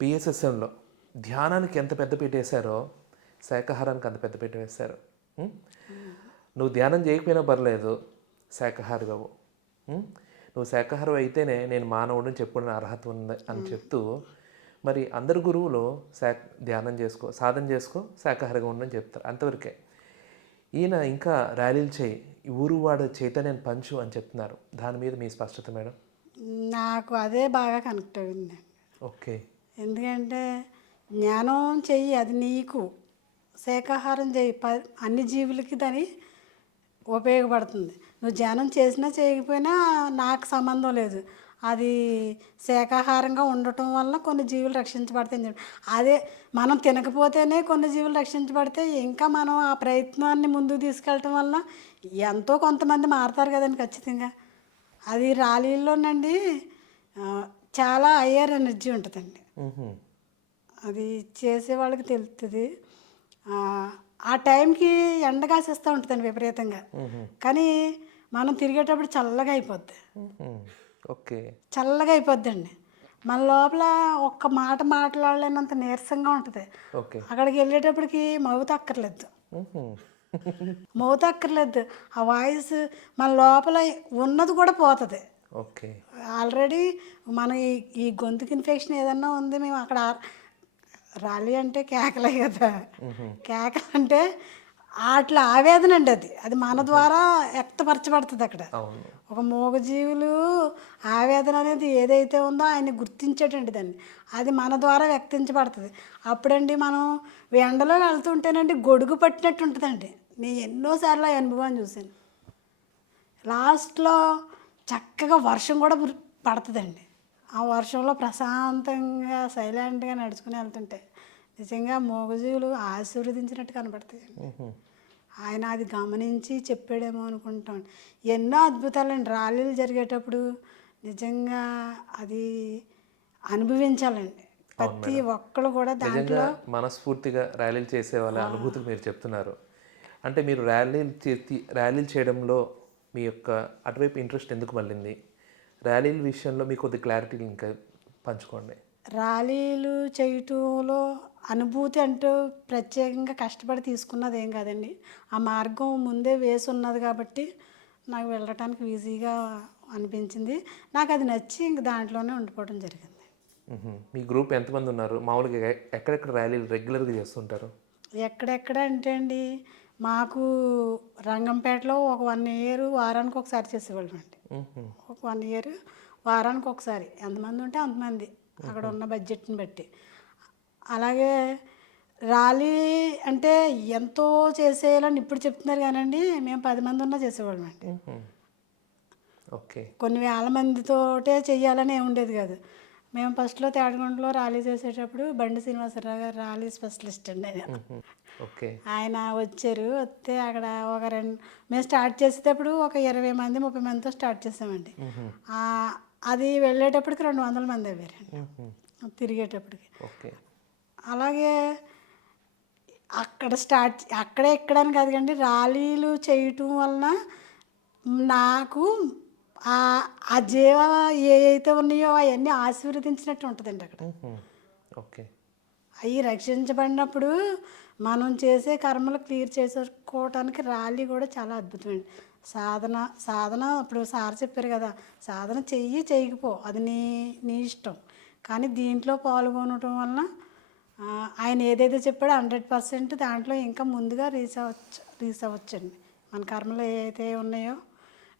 పిఎస్ఎస్ఎంలో ధ్యానానికి ఎంత పెద్దపీట వేశారో శాకాహారానికి అంత పెద్దపీట వేశారు. నువ్వు ధ్యానం చేయకపోయినా పర్లేదు, శాకాహారి బాబు, నువ్వు శాకాహారం అయితేనే నేను మానవుడిని చెప్పుకునే అర్హత ఉంది అని చెప్తూ, మరి అందరు గురువులు ధ్యానం చేసుకో, సాధన చేసుకో, శాకాహారిగా ఉండని చెప్తారు, అంతవరకే. ఈయన ఇంకా ర్యాలీలు చేయి, ఊరు వాడు చైతన్యాన్ని పంచు అని చెప్తున్నారు. దాని మీద మీ స్పష్టత మేడం. నాకు అదే బాగా కనెక్ట్ అయింది. ఓకే. ఎందుకంటే జ్ఞానం చెయ్యి, అది నీకు, శాకాహారం చెయ్యి, అన్ని జీవులకి దాని ఉపయోగపడుతుంది. నువ్వు ధ్యానం చేసినా చేయకపోయినా నాకు సంబంధం లేదు. అది శాకాహారంగా ఉండటం వల్ల కొన్ని జీవులు రక్షించబడతాయి. అదే మనం తినకపోతేనే కొన్ని జీవులు రక్షించబడితే ఇంకా మనం ఆ ప్రయత్నాన్ని ముందుకు తీసుకెళ్ళటం వల్ల ఎంతో కొంతమంది మారుతారు కదండి ఖచ్చితంగా. అది ర్యాలీల్లోనండి చాలా హయ్యర్ ఎనర్జీ ఉంటుందండి. అది చేసే వాళ్ళకి తెలుస్తుంది. ఆ టైంకి ఎండ కాసేస్తూ ఉంటుందండి విపరీతంగా, కానీ మనం తిరిగేటప్పుడు చల్లగా అయిపోద్ది. ఓకే. చల్లగా అయిపోద్దండి. మన లోపల ఒక్క మాట మాట్లాడలేనంత నీరసంగా ఉంటుంది. అక్కడికి వెళ్ళేటప్పటికి మౌత్ అక్కర్లేదు, ఆ వాయిస్ మన లోపల ఉన్నది కూడా పోతుంది. ఓకే. ఆల్రెడీ మన ఈ గొంతుకి ఇన్ఫెక్షన్ ఏదన్నా ఉంది, మేము అక్కడ ర్యాలీ అంటే కేకలే కదా, కేకలు అంటే అట్లా ఆవేదన అండి, అది మన ద్వారా వ్యక్తపరచబడుతుంది అక్కడ. ఒక మూగజీవులు ఆవేదన అనేది ఏదైతే ఉందో ఆయన గుర్తించేటండి దాన్ని, అది మన ద్వారా వ్యక్తించబడుతుంది. అప్పుడండి మనం ఎండలో వెళ్తుంటేనండి గొడుగు పట్టినట్టు ఉంటుందండి. నేను ఎన్నోసార్లు ఆ అనుభవాన్ని చూశాను. లాస్ట్లో చక్కగా వర్షం కూడా పడుతుందండి. ఆ వర్షంలో ప్రశాంతంగా సైలెంట్గా నడుచుకుని వెళ్తుంటే నిజంగా మూగజీవులు ఆశీర్వదించినట్టు కనబడతాయండి. ఆయన అది గమనించి చెప్పాడేమో అనుకుంటాం. ఎన్నో అద్భుతాలండి ర్యాలీలు జరిగేటప్పుడు, నిజంగా అది అనుభవించాలండి ప్రతి ఒక్కరు కూడా. దాంట్లో మనస్ఫూర్తిగా ర్యాలీలు చేసే వాళ్ళ అనుభూతులు మీరు చెప్తున్నారు. అంటే మీరు ర్యాలీలు చేయడంలో మీ యొక్క అటువైపు ఇంట్రెస్ట్ ఎందుకు మళ్ళింది? ర్యాలీల విషయంలో మీకు కొద్ది క్లారిటీ ఇంకా పంచుకోండి. ర్యాలీలు చేయటంలో అనుభూతి అంటూ ప్రత్యేకంగా కష్టపడి తీసుకున్నది ఏం కాదండి. ఆ మార్గం ముందే వేసి ఉన్నది కాబట్టి నాకు వెళ్ళటానికి ఈజీగా అనిపించింది. నాకు అది నచ్చి ఇంక దాంట్లోనే ఉండిపోవడం జరిగింది. మీ గ్రూప్ ఎంతమంది ఉన్నారు? మామూలుగా ఎక్కడెక్కడ ర్యాలీలు రెగ్యులర్గా చేస్తుంటారు? ఎక్కడెక్కడ అంటే అండి, మాకు రంగంపేటలో ఒక 1 ఇయర్ వారానికి ఒకసారి చేసేవాళ్ళం అండి. ఒక 1 ఇయర్ వారానికి ఒకసారి, ఎంతమంది ఉంటే అంతమంది, అక్కడ ఉన్న బడ్జెట్ని బట్టి. అలాగే ర్యాలీ అంటే ఎంతో చేసేయాలని ఇప్పుడు చెప్తున్నారు కానండి, మేము 10 మంది ఉన్నా చేసేవాళ్ళం అండి. ఓకే. కొన్ని వేల మందితోటే చెయ్యాలని ఏమి ఉండేది కాదు. మేము ఫస్ట్లో తేటగుంటలో ర్యాలీ చేసేటప్పుడు బండి శ్రీనివాసరావు గారు ర్యాలీ స్పెషలిస్ట్ అండి ఆయన. ఓకే. ఆయన వచ్చారు. వస్తే అక్కడ మేము స్టార్ట్ చేసేటప్పుడు ఒక 20 మంది 30 మందితో స్టార్ట్ చేసామండి. అది వెళ్ళేటప్పటికి 200 మంది అయ్యారండి తిరిగేటప్పటికి. ఓకే. అలాగే అక్కడే ఎక్కడానికి కాదు కండి, ర్యాలీలు చేయటం వలన నాకు ఆ జీవ ఏవైతే ఉన్నాయో అవన్నీ ఆశీర్వదించినట్టు ఉంటుందండి అక్కడ. ఓకే. అవి రక్షించబడినప్పుడు మనం చేసే కర్మలు క్లియర్ చేసుకోవటానికి ర్యాలీ కూడా చాలా అద్భుతమండి. సాధన ఇప్పుడు సార్ చెప్పారు కదా, సాధన చేయకపో అది నీ ఇష్టం. కానీ దీంట్లో పాల్గొనటం వలన ఆయన ఏదైతే చెప్పాడో 100% దాంట్లో ఇంకా ముందుగా రీచ్ అవ్వచ్చండి. మన కర్మలు ఏవైతే ఉన్నాయో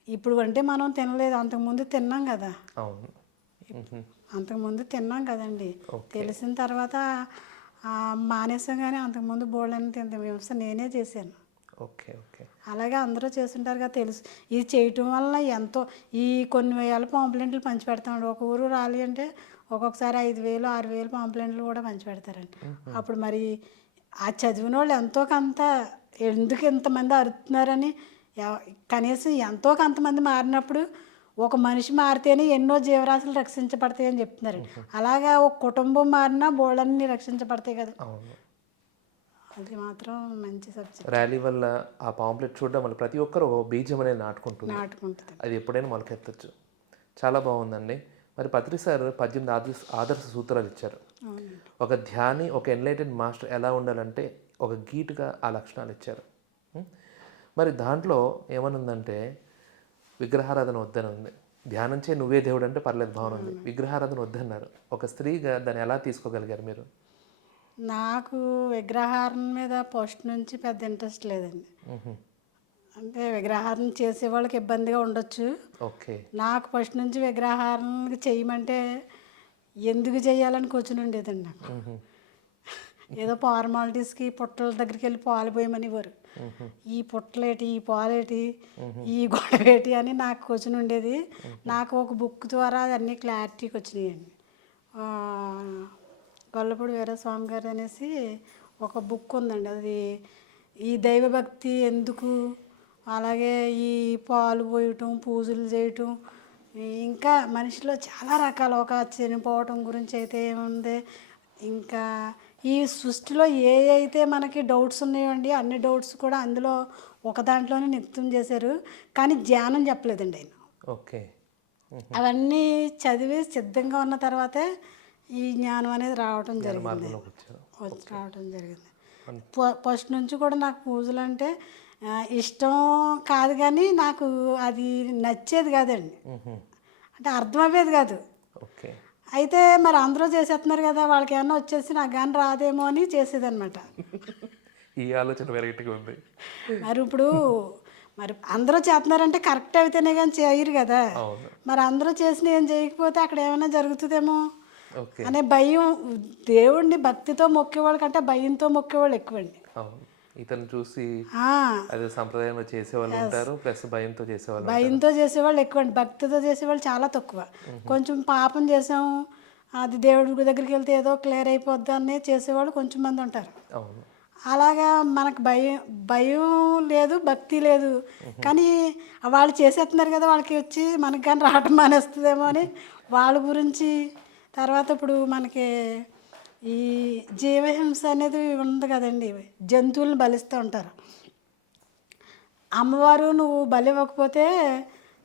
ఇప్పుడు అంటే మనం తినలేదు, అంతకుముందు తిన్నాం కదా. అవును. అంతకుముందు తిన్నాం కదండి. తెలిసిన తర్వాత మానేసాం, కానీ అంతకుముందు బోళ్ళని తింటాం. వ్యవసాయం నేనే చేశాను. ఓకే. ఓకే. అలాగే అందరూ చేస్తుంటారు కదా, తెలుసు. ఇది చేయటం వల్ల ఎంతో కొన్ని వేల పాంప్లెంట్లు పంచిపెడతామండి. ఒక ఊరు ర్యాలీ అంటే ఒక్కొక్కసారి 5,000 6,000 పాంప్లెంట్లు కూడా పంచిపెడతారండి. అప్పుడు మరి ఆ చదివిన వాళ్ళు ఎంతో కొంత ఎందుకు ఇంతమంది అరుతున్నారని, కనీసం ఎంతో కొంతమంది మారినప్పుడు ఒక మనిషి మారితేనే ఎన్నో జీవరాశులు రక్షించబడతాయి అని చెప్తున్నారు. అలాగా ఒక కుటుంబం మారినా బోళ్ళన్నీ రక్షించబడతాయి కదా. అది మాత్రం మంచి సబ్జెక్ట్. ర్యాలీ వల్ల ఆ పాంప్లెట్ చూడడం వల్ల ప్రతి ఒక్కరు ఒక బీజం అనేది నాటుకుంటుంది. అది ఎప్పుడైనా మొలకెత్తచ్చు. చాలా బాగుందండి. మరి పత్రి సార్ 18 ఆదర్శ సూత్రాలు ఇచ్చారు. ఒక ధ్యాని, ఒక ఎన్లైటెడ్ మాస్టర్ ఎలా ఉండాలంటే ఒక గీటుగా ఆ లక్షణాలు ఇచ్చారు. మరి దాంట్లో ఏమనుందంటే విగ్రహారాధన వద్దని ఉంది. ధ్యానం చే నువ్వే దేవుడు అంటే పర్లేదు, భావన ఉంది. విగ్రహారాధన వద్దన్నారు. ఒక స్త్రీగా దాన్ని ఎలా తీసుకోగలిగారు మీరు? నాకు విగ్రహారాధన మీద ఫస్ట్ నుంచి పెద్ద ఇంట్రెస్ట్ లేదండి. అంటే విగ్రహారాధన చేసే వాళ్ళకి ఇబ్బందిగా ఉండొచ్చు. ఓకే. నాకు ఫస్ట్ నుంచి విగ్రహారాధన చేయమంటే ఎందుకు చేయాలని కూర్చుని ఉండేదండి నాకు. ఏదో ఫార్మాలిటీస్కి పుట్టల దగ్గరికి వెళ్ళి పాలు పోయమని వారు. ఈ పుట్టలేటి, ఈ పాలేటి, ఈ గొడవేటి అని నాకు కూర్చుని ఉండేది. నాకు ఒక బుక్ ద్వారా అన్నీ క్లారిటీకి వచ్చినాయండి. గొల్లపూడి వీరస్వామి గారు అనేసి ఒక బుక్ ఉందండి. అది ఈ దైవభక్తి ఎందుకు, అలాగే ఈ పాలు పోయటం, పూజలు చేయటం, ఇంకా మనిషిలో చాలా రకాల ఒక చనిపోవటం గురించి అయితే ఏముంది, ఇంకా ఈ సృష్టిలో ఏ అయితే మనకి డౌట్స్ ఉన్నాయో అండి, అన్ని డౌట్స్ కూడా అందులో ఒక దాంట్లోనే నిత్యం చేశారు. కానీ ధ్యానం చెప్పలేదండి ఆయన. ఓకే. అవన్నీ చదివి సిద్ధంగా ఉన్న తర్వాతే ఈ జ్ఞానం అనేది రావటం జరిగింది. ఫస్ట్ నుంచి కూడా నాకు పూజలు అంటే ఇష్టం కాదు, కానీ నాకు అది నచ్చేది కాదండి. అంటే అర్థమయ్యేది కాదు. ఓకే. అయితే మరి అందరూ చేసేస్తున్నారు కదా, వాళ్ళకి ఏమన్నా వచ్చేసి నాకు కానీ రాదేమో అని చేసేదనమాట. ఈ ఆలోచన వెరైటీగా ఉంది. మరి అందరూ చేస్తున్నారంటే కరెక్ట్ అయితేనే కానీ చేయరు కదా. మరి అందరూ చేసిన ఏం చేయకపోతే అక్కడ ఏమైనా జరుగుతుందేమో అనే భయం. దేవుడిని భక్తితో మొక్కేవాళ్ళ కంటే భయంతో మొక్కేవాళ్ళు ఎక్కువండి. ఇతను చూసి అదే సంప్రదాయంలో చేసేవాళ్ళు ఉంటారు, ప్లస్ భయంతో చేసేవాళ్ళు ఎక్కువ అండి. భక్తితో చేసేవాళ్ళు చాలా తక్కువ. కొంచెం పాపం చేసాము, అది దేవుడి దగ్గరికి వెళ్తే ఏదో క్లియర్ అయిపోద్ది అని చేసేవాళ్ళు కొంచెం మంది ఉంటారు. అలాగా మనకు భయం లేదు, భక్తి లేదు. కానీ వాళ్ళు చేసేస్తున్నారు కదా, వాళ్ళకి వచ్చి మనకి కానీ రావటం మానేస్తుందేమో అని వాళ్ళ గురించి. తర్వాత ఇప్పుడు మనకి ఈ జీవహింస అనేది ఉంది కదండి, జంతువులను బలిస్తూ ఉంటారు. అమ్మవారు నువ్వు బలి ఇవ్వకపోతే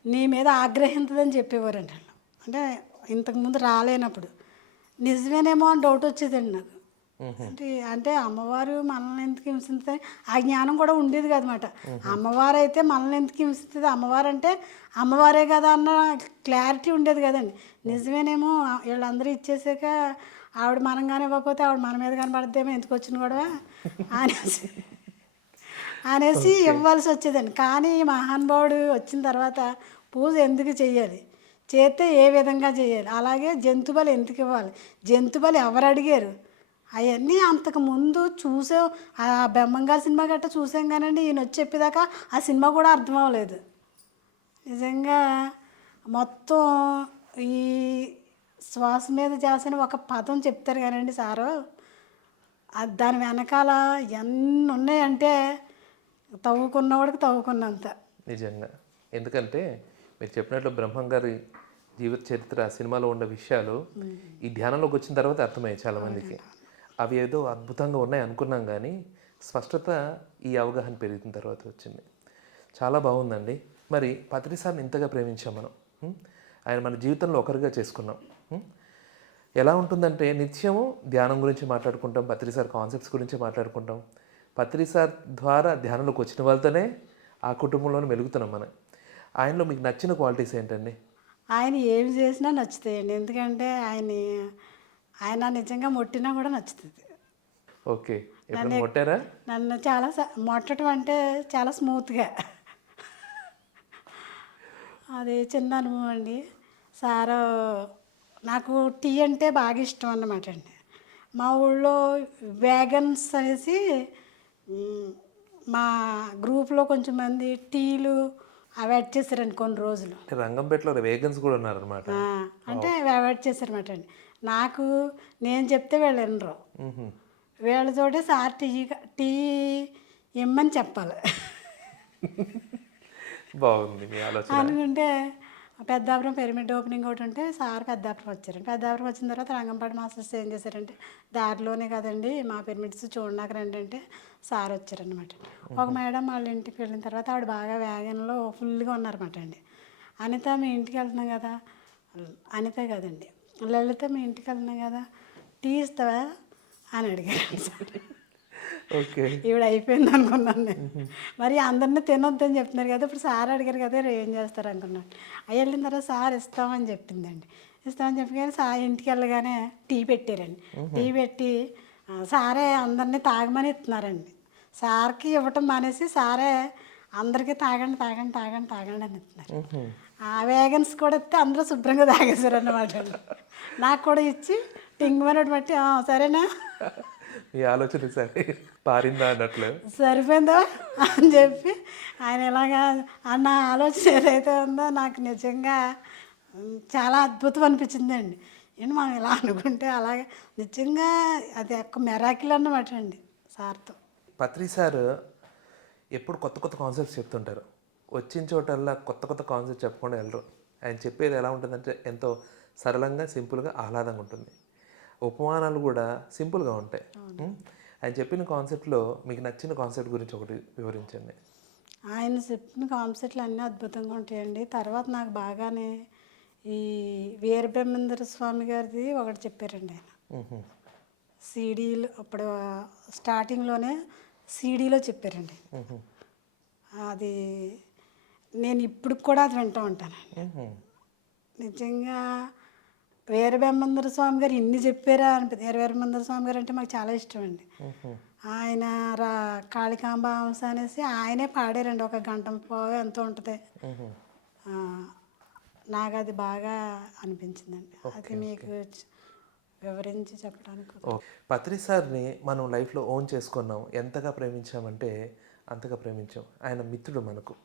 నీ మీద ఆగ్రహించదని చెప్పేవారండి. అంటే ఇంతకుముందు రాలేనప్పుడు నిజమేనేమో అని డౌట్ వచ్చేదండి నాకు. అంటే అమ్మవారు మనల్ని ఎందుకు హింసిస్తుంది, ఆ జ్ఞానం కూడా ఉండేది కదనమాట. అమ్మవారు అయితే మనల్ని ఎందుకు హింసిస్తుంది, అమ్మవారు అంటే అమ్మవారే కదా అన్న క్లారిటీ ఉండేది కదండి. నిజమేనేమో వీళ్ళందరూ ఇచ్చేసాక ఆవిడ మనం కానీ ఇవ్వకపోతే ఆవిడ మన మీద కనబడద్దేమో, ఎందుకు వచ్చిన కూడా అనేసి అనేసి ఇవ్వాల్సి వచ్చేదండి. కానీ ఈ మహానుభావుడు వచ్చిన తర్వాత పూజ ఎందుకు చెయ్యాలి, చేస్తే ఏ విధంగా చేయాలి, అలాగే జంతు బలి ఎందుకు ఇవ్వాలి, జంతు బలి ఎవరు అడిగారు, అవన్నీ అంతకు ముందు చూసాం. ఆ బెమ్మంగారు సినిమా గట్రా చూసాం కానండి, ఈయన వచ్చి చెప్పేదాకా ఆ సినిమా కూడా అర్థం అవ్వలేదు. నిజంగా మొత్తం ఈ శ్వాస మీద చేసిన ఒక పదం చెప్తారు కానండి సారు, దాని వెనకాల ఎన్ని ఉన్నాయంటే తవ్వుకున్నవాడికి తవ్వుకున్నంత. నిజంగా. ఎందుకంటే మీరు చెప్పినట్లు బ్రహ్మం గారి జీవిత చరిత్ర సినిమాలో ఉన్న విషయాలు ఈ ధ్యానంలోకి వచ్చిన తర్వాత అర్థమయ్యాయి చాలామందికి. అవి ఏదో అద్భుతంగా ఉన్నాయి అనుకున్నాం, కానీ స్పష్టత ఈ అవగాహన పెరిగిన తర్వాత వచ్చింది. చాలా బాగుందండి. మరి పత్రి సార్ని ఇంతగా ప్రేమించాం మనం, ఆయన మన జీవితంలో ఒకరిగా చేసుకున్నాం. ఎలా ఉంటుందంటే నిత్యము ధ్యానం గురించి మాట్లాడుకుంటాం, పత్రి సార్ కాన్సెప్ట్స్ గురించి మాట్లాడుకుంటాం. పత్రి సార్ ద్వారా ధ్యానంలోకి వచ్చిన వాళ్ళతోనే ఆ కుటుంబంలోనే మెలుగుతున్నాం మనం. ఆయనలో మీకు నచ్చిన క్వాలిటీస్ ఏంటండి? ఆయన ఏమి చేసినా నచ్చుతాయండి. ఎందుకంటే ఆయన నిజంగా మొట్టినా కూడా నచ్చుతుంది. ఓకే. ఎప్పుడు మొట్టారా? నన్ను చాలా మొట్టడం అంటే చాలా స్మూత్గా. అది చిన్న అనుభవం అండి. సారు నాకు టీ అంటే బాగా ఇష్టం అన్నమాట అండి. మా ఊళ్ళో వ్యాగన్స్ అనేసి మా గ్రూప్లో కొంచెం మంది టీలు అవాయిడ్ చేశారండి కొన్ని రోజులు. రంగంపేటలో వేగన్స్ కూడా ఉన్నారనమాట. అంటే అవాయిడ్ చేశారన్నమాట అండి. నాకు నేను చెప్తే వీళ్ళు వినరు, వీళ్ళతోటి సార్ టీ ఇమ్మని చెప్పాలి. బాగుంది మీ ఆలోచన. అనుకుంటే పెద్దాపురం పిరమిడ్ ఓపెనింగ్ ఒకటి ఉంటే సార్ పెద్దాపురం వచ్చారండి. పెద్దాపురం వచ్చిన తర్వాత రంగంపాటి మాస్టర్స్ ఏం చేశారంటే, దారిలోనే కదండి మా పిరమిడ్స్ చూడడానికి రండి అంటే సార్ వచ్చారనమాట. ఒక మేడం వాళ్ళ ఇంటికి వెళ్ళిన తర్వాత ఆవిడ బాగా వ్యాగన్లో ఫుల్గా ఉన్నారన్నమాట అండి. అనిత మీ ఇంటికి వెళ్తున్నాం కదా, అనిత కదండి లలిత మీ ఇంటికి వెళ్తున్నాం కదా, టీ ఇస్తావా అని అడిగారు సార్. ఓకే. ఈవిడ అయిపోయింది అనుకున్నాను నేను. మరి అందరినీ తినొద్దని చెప్తున్నారు కదా, ఇప్పుడు సార్ అడిగారు కదా ఏం చేస్తారు అనుకున్నాను. అవి వెళ్ళిన తర్వాత సార్ ఇస్తామని చెప్పిందండి. ఇస్తామని చెప్పి కానీ సార్ ఇంటికి వెళ్ళగానే టీ పెట్టారండి. టీ పెట్టి సారే అందరినీ తాగమని ఇస్తున్నారండి. సార్కి ఇవ్వటం మానేసి సారే అందరికీ తాగండి తాగండి తాగండి తాగండి అని ఇస్తున్నారు. ఆ వేగన్స్ కూడా ఇస్తే అందరూ శుభ్రంగా తాగేశారు అన్నమాట. నాకు కూడా ఇచ్చి టింగుమని బట్టి సరేనా మీ ఆలోచన సరే పారిందా అన్నట్లు సరిపోయిందా అని చెప్పి ఆయన ఇలాగా అన్న ఆలోచన ఏదైతే ఉందో నాకు నిజంగా చాలా అద్భుతం అనిపించిందండి. ఏంటి మనం ఇలా అనుకుంటే అలాగే నిజంగా అది ఒక మెరాకిల్ అన్నమాట అండి సార్తో. పత్రి సార్ ఎప్పుడు కొత్త కొత్త కాన్సెప్ట్స్ చెప్తుంటారు. వచ్చిన చోటల్లా కొత్త కొత్త కాన్సెప్ట్ చెప్పకుండా వెళ్ళరు. ఆయన చెప్పేది ఎలా ఉంటుందంటే ఎంతో సరళంగా, సింపుల్గా, ఆహ్లాదంగా ఉంటుంది. ఉపమానాలు కూడా సింపుల్గా ఉంటాయి. ఆయన చెప్పిన కాన్సెప్ట్లో మీకు నచ్చిన కాన్సెప్ట్ గురించి ఒకటి వివరించండి. ఆయన చెప్పిన కాన్సెప్ట్లు అన్నీ అద్భుతంగా ఉంటాయండి. తర్వాత నాకు బాగానే ఈ వీరబ్రహ్మేంద్ర స్వామి గారిది ఒకటి చెప్పారండి ఆయన. సీడీలు అప్పుడు స్టార్టింగ్లోనే సీడీలో చెప్పారండి. అది నేను ఇప్పుడు కూడా అది వింటూ ఉంటానండి. నిజంగా వీరబ్రహ్మేంద్ర స్వామి గారు ఇన్ని చెప్పారా అనిపిస్తుంది. వీరబ్రహ్మేంద్ర స్వామి గారు అంటే మాకు చాలా ఇష్టం అండి. ఆయన కాళికాంబ హంస అనేసి ఆయనే పాడారండి. 1 గంట పోగా ఎంతో ఉంటుంది. నాకు అది బాగా అనిపించిందండి. అది మీకు వివరించి చెప్పడానికి. పత్రి సార్ని మనం లైఫ్లో ఓన్ చేసుకున్నాం. ఎంతగా ప్రేమించామంటే అంతగా ప్రేమించాం. ఆయన మిత్రుడు మనకు.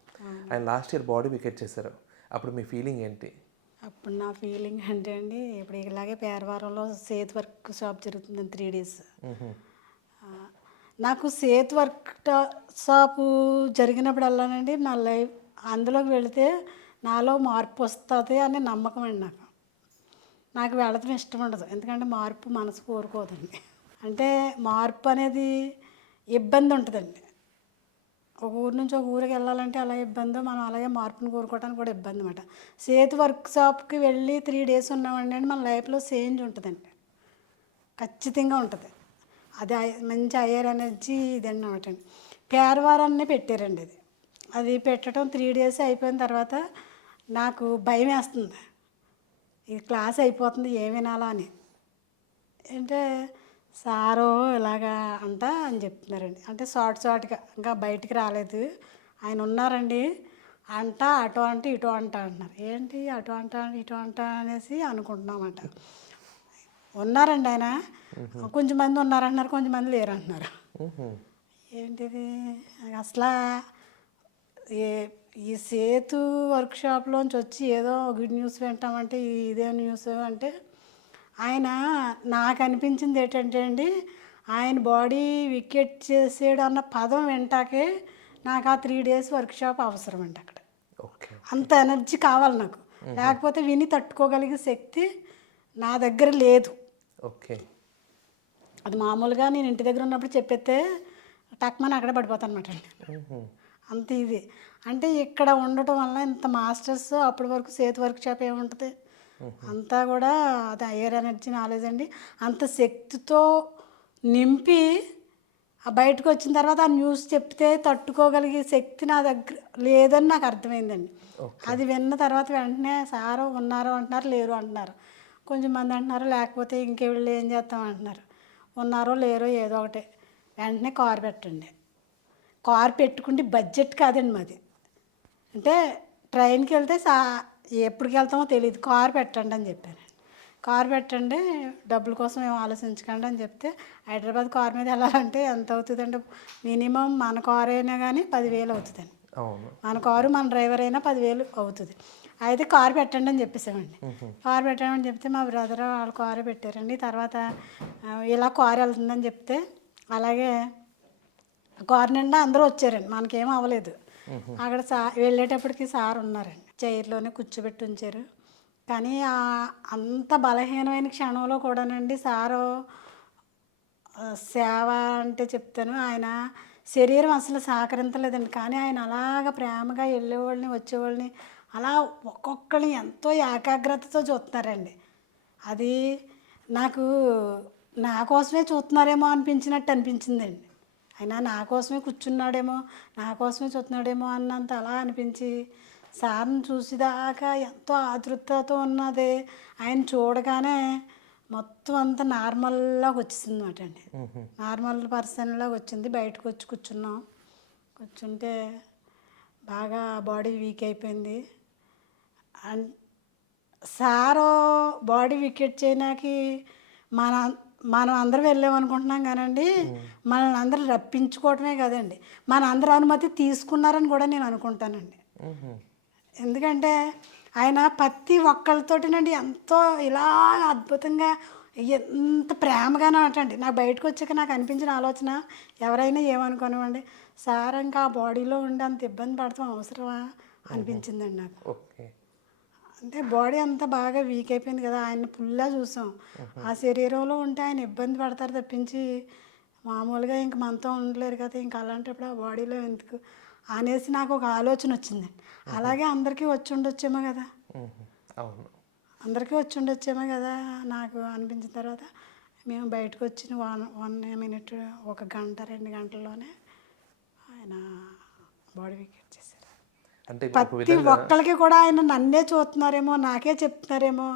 ఆయన లాస్ట్ ఇయర్ బాడీ వికెట్ చేశారు. అప్పుడు మీ ఫీలింగ్ ఏంటి? అప్పుడు నా ఫీలింగ్ అంటే అండి, ఇప్పుడు ఇలాగే పేరవారంలో సేత్ వర్క్ షాప్ జరుగుతుంది 3 days. నాకు సేత్ వర్క్ షాపు జరిగినప్పుడల్లానండి నా లైఫ్ అందులోకి వెళితే నాలో మార్పు వస్తుంది అనే నమ్మకం అండి నాకు. నాకు వెళ్ళడం ఇష్టం ఉండదు. ఎందుకంటే మార్పు మనసు కోరుకోదండి. అంటే మార్పు అనేది ఇబ్బంది ఉంటుందండి. ఒక ఊరు నుంచి ఒక ఊరికి వెళ్ళాలంటే అలా ఇబ్బందో, మనం అలాగే మార్పును కోరుకోవడానికి కూడా ఇబ్బంది అనమాట. సేతు వర్క్ షాప్కి వెళ్ళి 3 days ఉన్నామండి అంటే మన లైఫ్లో చేంజ్ ఉంటుందండి, ఖచ్చితంగా ఉంటుంది. అది మంచి హయ్యర్ ఎనర్జీ ఇది అన్నమాట అండి. పేరవారాన్ని పెట్టారండి. అది పెట్టడం 3 days అయిపోయిన తర్వాత నాకు భయం వేస్తుంది. ఈ క్లాస్ అయిపోతుంది ఏం వినాలా అని. అంటే సారు ఇలాగా అంట అని చెప్తున్నారండి. అంటే షార్ట్గా ఇంకా బయటికి రాలేదు. ఆయన ఉన్నారండి అంట అటు అంటే ఇటు అంట అంటున్నారు. ఏంటి అటు అంట ఇటు అంట అనేసి అనుకుంటున్నామంట. ఉన్నారండి ఆయన. కొంచెం మంది ఉన్నారంటున్నారు, కొంచెం మంది లేరంటున్నారు. ఏంటిది అసలు ఏ ఈ సేతు వర్క్షాప్లోంచి వచ్చి ఏదో గుడ్ న్యూస్ వింటామంటే ఇదే న్యూస్ అంటే ఆయన నాకు అనిపించింది ఏంటంటే అండి, ఆయన బాడీ వికెట్ చేసాడు అన్న పదం వింటాకే నాకు ఆ 3 days వర్క్షాప్ అవసరం అండి అక్కడ. ఓకే. అంత ఎనర్జీ కావాలి నాకు, లేకపోతే విని తట్టుకోగలిగే శక్తి నా దగ్గర లేదు. ఓకే. అది మామూలుగా నేను ఇంటి దగ్గర ఉన్నప్పుడు చెప్పేస్తే టక్మని అక్కడే పడిపోతాను అనమాట అండి. అంత ఇది అంటే ఇక్కడ ఉండటం వల్ల ఇంత మాస్టర్స్ అప్పటి వరకు సేతు వర్క్షాప్ ఏముంటుంది, అంతా కూడా అది హయ్యర్ ఎనర్జీ నాలెడ్జ్ అండి. అంత శక్తితో నింపి ఆ బయటకు వచ్చిన తర్వాత ఆ న్యూస్ చెప్తే తట్టుకోగలిగే శక్తి నా దగ్గర లేదని నాకు అర్థమైందండి. అది విన్న తర్వాత వెంటనే సారు ఉన్నారు అంటున్నారు, లేరు అంటున్నారు. కొంచెం మంది అంటున్నారు లేకపోతే ఇంకే వీళ్ళు ఏం చేస్తాం అంటున్నారు. ఉన్నారో లేరో ఏదో ఒకటి వెంటనే కారు పెట్టండి. కారు పెట్టుకుంటే బడ్జెట్ కాదండి మాది. అంటే ట్రైన్కి వెళ్తే ఎప్పటికి వెళ్తామో తెలియదు, కారు పెట్టండి అని చెప్పాను. కారు పెట్టండి, డబ్బుల కోసం ఏం ఆలోచించకండి అని చెప్తే హైదరాబాద్ కారు మీద వెళ్ళాలంటే ఎంత అవుతుందండి? మినిమం మన కారు అయినా కానీ 10,000 అవుతుందండి. మన కారు మన డ్రైవర్ అయినా 10,000 అవుతుంది. అయితే కారు పెట్టండి అని చెప్పేసామండి. కారు పెట్టామని చెప్తే మా బ్రదర్ వాళ్ళ కారు పెట్టారండి. తర్వాత ఇలా కారు వెళ్తుందని చెప్తే అలాగే కారు నిండా అందరూ వచ్చారండి, మనకేం అవ్వలేదు. అక్కడ వెళ్ళేటప్పటికి సార్ ఉన్నారండి, చైర్లోనే కూర్చోబెట్టి ఉంచారు. కానీ అంత బలహీనమైన క్షణంలో కూడానండి సారు సేవ అంటే చెప్తాను, ఆయన శరీరం అసలు సహకరించలేదండి. కానీ ఆయన అలాగ ప్రేమగా వెళ్ళేవాళ్ళని వచ్చేవాళ్ళని అలా ఒక్కొక్కరిని ఎంతో ఏకాగ్రతతో చూస్తున్నారండి. అది నాకు నా కోసమే చూస్తున్నారేమో అనిపించినట్టు అనిపించిందండి. అయినా నా కోసమే కూర్చున్నాడేమో, నా కోసమే చూస్తున్నాడేమో అన్నంత అలా అనిపించి సార్ని చూసేదాకా ఎంతో ఆతృతతో ఉన్నది. ఆయన చూడగానే మొత్తం అంతా నార్మల్లాగా వచ్చేసింది అనమాట అండి. నార్మల్ పర్సన్లాగా వచ్చింది. బయటకు వచ్చి కూర్చున్నాం. కూర్చుంటే బాగా బాడీ వీక్ అయిపోయింది. అండ్ సారు బాడీ వికెట్ చేయడానికి మనం అందరం వెళ్ళామనుకుంటున్నాం కానండి, మనల్ని అందరూ రప్పించుకోవటమే కదండి, మన అందరి అనుమతి తీసుకున్నారని కూడా నేను అనుకుంటానండి. ఎందుకంటే ఆయన ప్రతి ఒక్కరితోటినండి ఎంతో ఇలా అద్భుతంగా ఎంత ప్రేమగానే అంటండి. నాకు బయటకు వచ్చాక నాకు అనిపించిన ఆలోచన, ఎవరైనా ఏమనుకోనివ్వండి, సార్ ఇంకా ఆ బాడీలో ఉండి అంత ఇబ్బంది పడతాం అవసరమా అనిపించిందండి నాకు. ఓకే. అంటే బాడీ అంతా బాగా వీక్ అయిపోయింది కదా, ఆయన ఫుల్లా చూసాం. ఆ శరీరంలో ఉంటే ఆయన ఇబ్బంది పడతారు తప్పించి మామూలుగా ఇంక మనతో ఉండలేరు కదా, ఇంక అలాంటప్పుడు ఆ బాడీలో ఎందుకు అనేసి నాకు ఒక ఆలోచన వచ్చిందండి. అలాగే అందరికీ వచ్చి ఉండొచ్చేమో కదా, అవును, అందరికీ వచ్చి ఉండొచ్చేమో కదా నాకు అనిపించిన తర్వాత మేము బయటకు వచ్చిన 1 minute 1 గంట 2 గంటల్లోనే ఆయన బాడీ వీకెట్ చేశారు. అంటే ప్రతి ఒక్కరికి కూడా ఆయన నన్నే చూస్తున్నారేమో, నాకే చెప్తున్నారేమో,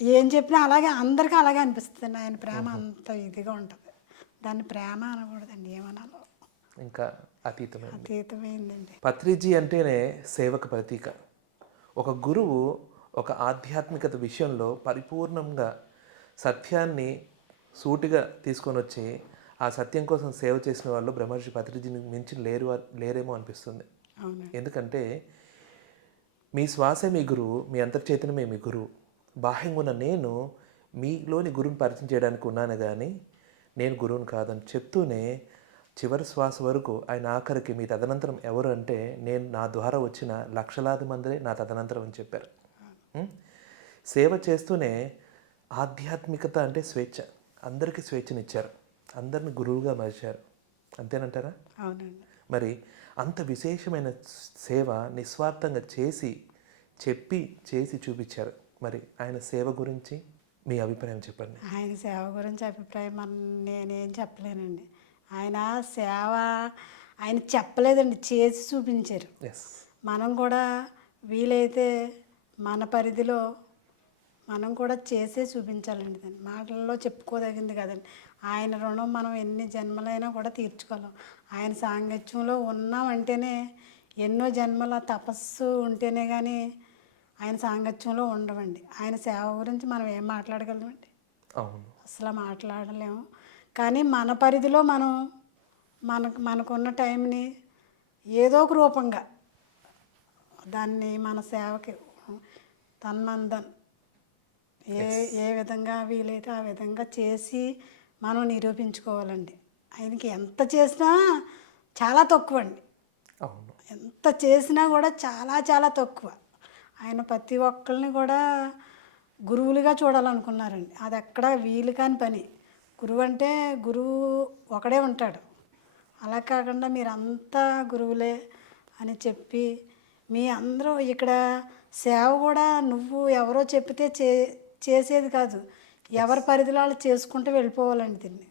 ఏం చెప్పినా అలాగే అందరికీ అలాగే అనిపిస్తుంది. ఆయన ప్రేమ అంత ఇదిగా ఉంటుంది. దాన్ని ప్రేమ అనకూడదండి, ఏమనాలో ఇంకా అతీతమైందండి. పత్రిజీ అంటేనే సేవకు ప్రతీక. ఒక గురువు ఒక ఆధ్యాత్మికత విషయంలో పరిపూర్ణంగా సత్యాన్ని సూటిగా తీసుకొని వచ్చి ఆ సత్యం కోసం సేవ చేసిన వాళ్ళు బ్రహ్మర్షి పత్రిజీని మించి లేరేమో అనిపిస్తుంది. ఎందుకంటే మీ శ్వాసే మీ గురువు, మీ అంతర్చైతన్యమే మీ గురువు. బాహ్యంగా ఉన్న నేను మీలోని గురువుని పరిచయం చేయడానికి ఉన్నాను కానీ నేను గురువుని కాదని చెప్తూనే చివరి శ్వాస వరకు ఆయన ఆఖరికి మీ తదనంతరం ఎవరు అంటే నేను, నా ద్వారా వచ్చిన లక్షలాది మందిరే నా తదనంతరం అని చెప్పారు. సేవ చేస్తూనే ఆధ్యాత్మికత అంటే స్వేచ్ఛ, అందరికీ స్వేచ్ఛనిచ్చారు, అందరిని గురువుగా మలిచారు. అంతేనంటారా? అవునండి. మరి అంత విశేషమైన సేవ నిస్వార్థంగా చేసి చూపించారు. మరి ఆయన సేవ గురించి మీ అభిప్రాయం చెప్పండి. ఆయన సేవ గురించి అభిప్రాయం నేనేం చెప్పలేనండి. ఆయన సేవ ఆయన చెప్పలేదండి, చేసి చూపించారు. మనం కూడా వీలైతే మన పరిధిలో మనం కూడా చేసే చూపించాలండి దాన్ని. మాటల్లో చెప్పుకోదగింది కదండి. ఆయన రుణం మనం ఎన్ని జన్మలైనా కూడా తీర్చుకోలేం. ఆయన సాంగత్యంలో ఉన్నామంటేనే, ఎన్నో జన్మల తపస్సు ఉంటేనే కానీ ఆయన సాంగత్యంలో ఉండవండి. ఆయన సేవ గురించి మనం ఏం మాట్లాడగలమండి? అవును. అసలు మాట్లాడలేము. కానీ మన పరిధిలో మనం మనకున్న టైంని ఏదో ఒక రూపంగా దాన్ని మన సేవకి తన్మందన్ ఏ విధంగా వీలైతే ఆ విధంగా చేసి మనం నిరూపించుకోవాలండి. ఆయనకి ఎంత చేసినా చాలా తక్కువ అండి. అవును. ఎంత చేసినా కూడా చాలా చాలా తక్కువ. ఆయన ప్రతి ఒక్కరిని కూడా గురువులుగా చూడాలనుకున్నారండి. అది ఎక్కడ వీలు కాని పని. గురువు అంటే గురువు ఒకడే ఉంటాడు. అలా కాకుండా మీరంతా గురువులే అని చెప్పి మీ అందరూ ఇక్కడ సేవ కూడా నువ్వు ఎవరో చెప్పితే చేసేది కాదు. ఎవరి పరిధిలో వాళ్ళు చేసుకుంటూ వెళ్ళిపోవాలండి దీన్ని.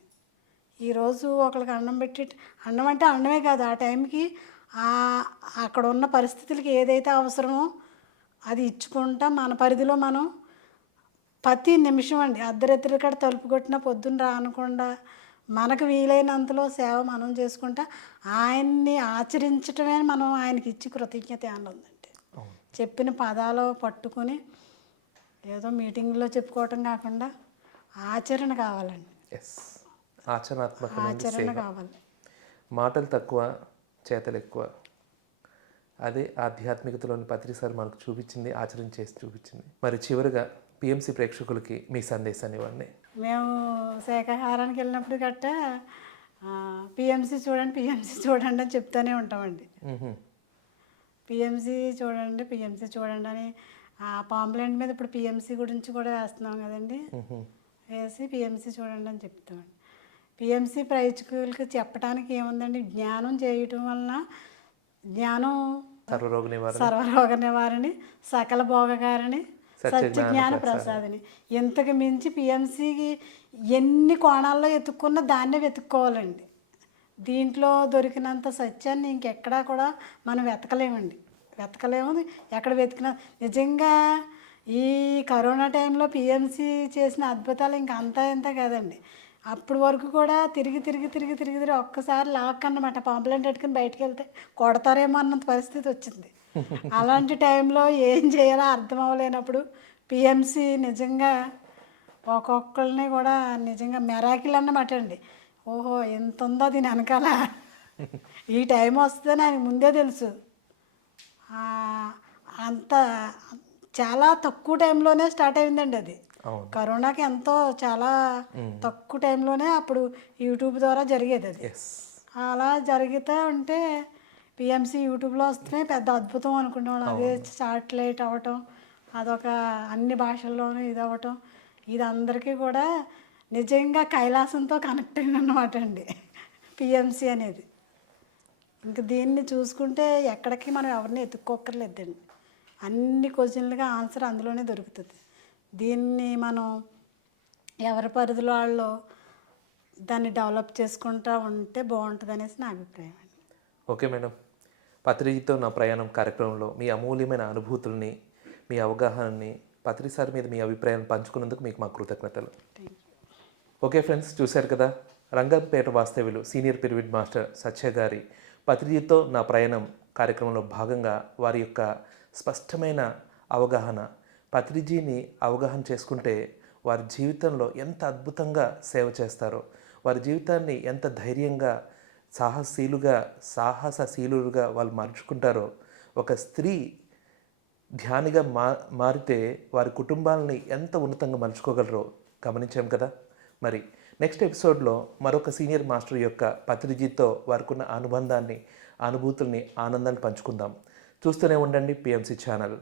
ఈరోజు ఒకరికి అన్నం పెట్టి, అన్నం అంటే అన్నమే కాదు, ఆ టైంకి అక్కడ ఉన్న పరిస్థితులకి ఏదైతే అవసరమో అది ఇచ్చుకుంటా మన పరిధిలో మనం ప్రతి నిమిషం అండి, అర్ధరాత్రి కాడ తలుపు కొట్టినా పొద్దున్న రానకుండా మనకు వీలైనంతలో సేవ మనం చేసుకుంటా ఆయన్ని ఆచరించటమే మనం ఆయనకి ఇచ్చి కృతజ్ఞత ఉందండి. చెప్పిన పదాలు పట్టుకొని ఏదో మీటింగ్లో చెప్పుకోవటం కాకుండా ఆచరణ కావాలండి. ఆచరణ కావాలి. మాటలు తక్కువ, చేతలు ఎక్కువ. అదే ఆధ్యాత్మికతలోని పత్రిసారి మనకు చూపించింది, ఆచరణ చేసి చూపించింది. మరి చివరిగా పిఎంసి ప్రేక్షకులకి మీ సందేశాన్ని ఇవ్వండి. మేము శాఖాహారానికి వెళ్ళినప్పుడు గట్టా పిఎంసి చూడండి అని చెప్తూనే ఉంటామండి. పిఎంసి చూడండి అని ఆ పాంప్లెంట్ మీద ఇప్పుడు పిఎంసి గురించి కూడా వేస్తున్నాం కదండి. వేసి పిఎంసి చూడండి అని చెప్తామండి. పిఎంసి ప్రేక్షకులకి చెప్పడానికి ఏముందండి, జ్ఞానం చేయటం వలన జ్ఞానం సర్వరోగ నివారణి, సకల భోగకారిణి, సత్య జ్ఞాన ప్రసాదిని. ఇంతకు మించి పిఎంసికి ఎన్ని కోణాల్లో ఎత్తుక్కున్నా దాన్నే వెతుక్కోవాలండి. దీంట్లో దొరికినంత సత్యాన్ని ఇంకెక్కడా కూడా మనం వెతకలేము. ఎక్కడ వెతికినా నిజంగా ఈ కరోనా టైంలో పిఎంసి చేసిన అద్భుతాలు ఇంకా అంతా ఇంత కాదండి. అప్పటి వరకు కూడా తిరిగి ఒక్కసారి లాక్ అన్నమాట, పాంప్లెంట్ పెట్టుకుని బయటకు వెళ్తే కొడతారేమో అన్నంత పరిస్థితి వచ్చింది. అలాంటి టైంలో ఏం చేయాలో అర్థం అవ్వలేనప్పుడు పిఎంసి నిజంగా ఒక్కొక్కరిని కూడా నిజంగా మెరాకిల్ అన్నమాట అండి. ఓహో ఎంత ఉందో దీని వెనకాల, ఈ టైం వస్తుందని ఆయన ముందే తెలుసు. అంత చాలా తక్కువ టైంలోనే స్టార్ట్ అయిందండి అది. కరోనాకి ఎంతో చాలా తక్కువ టైంలోనే అప్పుడు యూట్యూబ్ ద్వారా జరిగేది అది. అలా జరుగుతూ ఉంటే పిఎంసి యూట్యూబ్లో వస్తే పెద్ద అద్భుతం అనుకునేవాళ్ళం. అదే శాటిలైట్ అవ్వటం, అదొక అన్ని భాషల్లోనూ ఇది అవ్వటం, ఇది అందరికీ కూడా నిజంగా కైలాసంతో కనెక్ట్ అయిన అన్నమాట అండి పిఎంసి అనేది. ఇంక దీన్ని చూసుకుంటే ఎక్కడికి మనం ఎవరిని ఎత్తుక్కోక్కర్లేదండి. అన్ని క్వశ్చన్లుగా ఆన్సర్ అందులోనే దొరుకుతుంది. దీన్ని మనం ఎవరి పరిధిలో వాళ్ళు దాన్ని డెవలప్ చేసుకుంటూ ఉంటే బాగుంటుంది అనేసి నా అభిప్రాయం అండి. ఓకే మేడం, పత్రికతో నా ప్రయాణం కార్యక్రమంలో మీ అమూల్యమైన అనుభూతుల్ని, మీ అవగాహనని, పత్రిసారి మీద మీ అభిప్రాయాన్ని పంచుకున్నందుకు మీకు మా కృతజ్ఞతలు. ఓకే ఫ్రెండ్స్, చూశారు కదా, రంగంపేట వాస్తవ్యులు సీనియర్ పిరమిడ్ మాస్టర్ సత్య గారి పత్రికతో నా ప్రయాణం కార్యక్రమంలో భాగంగా వారి యొక్క స్పష్టమైన అవగాహన, పత్రిజీని అవగాహన చేసుకుంటే వారి జీవితంలో ఎంత అద్భుతంగా సేవ చేస్తారో, వారి జీవితాన్ని ఎంత ధైర్యంగా సాహసశీలుగా వాళ్ళు మార్చుకుంటారో, ఒక స్త్రీ ధ్యానిగా మారితే వారి కుటుంబాలని ఎంత ఉన్నతంగా మలుచుకోగలరో గమనించాం కదా. మరి నెక్స్ట్ ఎపిసోడ్లో మరొక సీనియర్ మాస్టర్ యొక్క పత్రిజీతో వారికి ఉన్న అనుబంధాన్ని, అనుభూతుల్ని, ఆనందాన్ని పంచుకుందాం. చూస్తూనే ఉండండి పిఎంసి ఛానల్.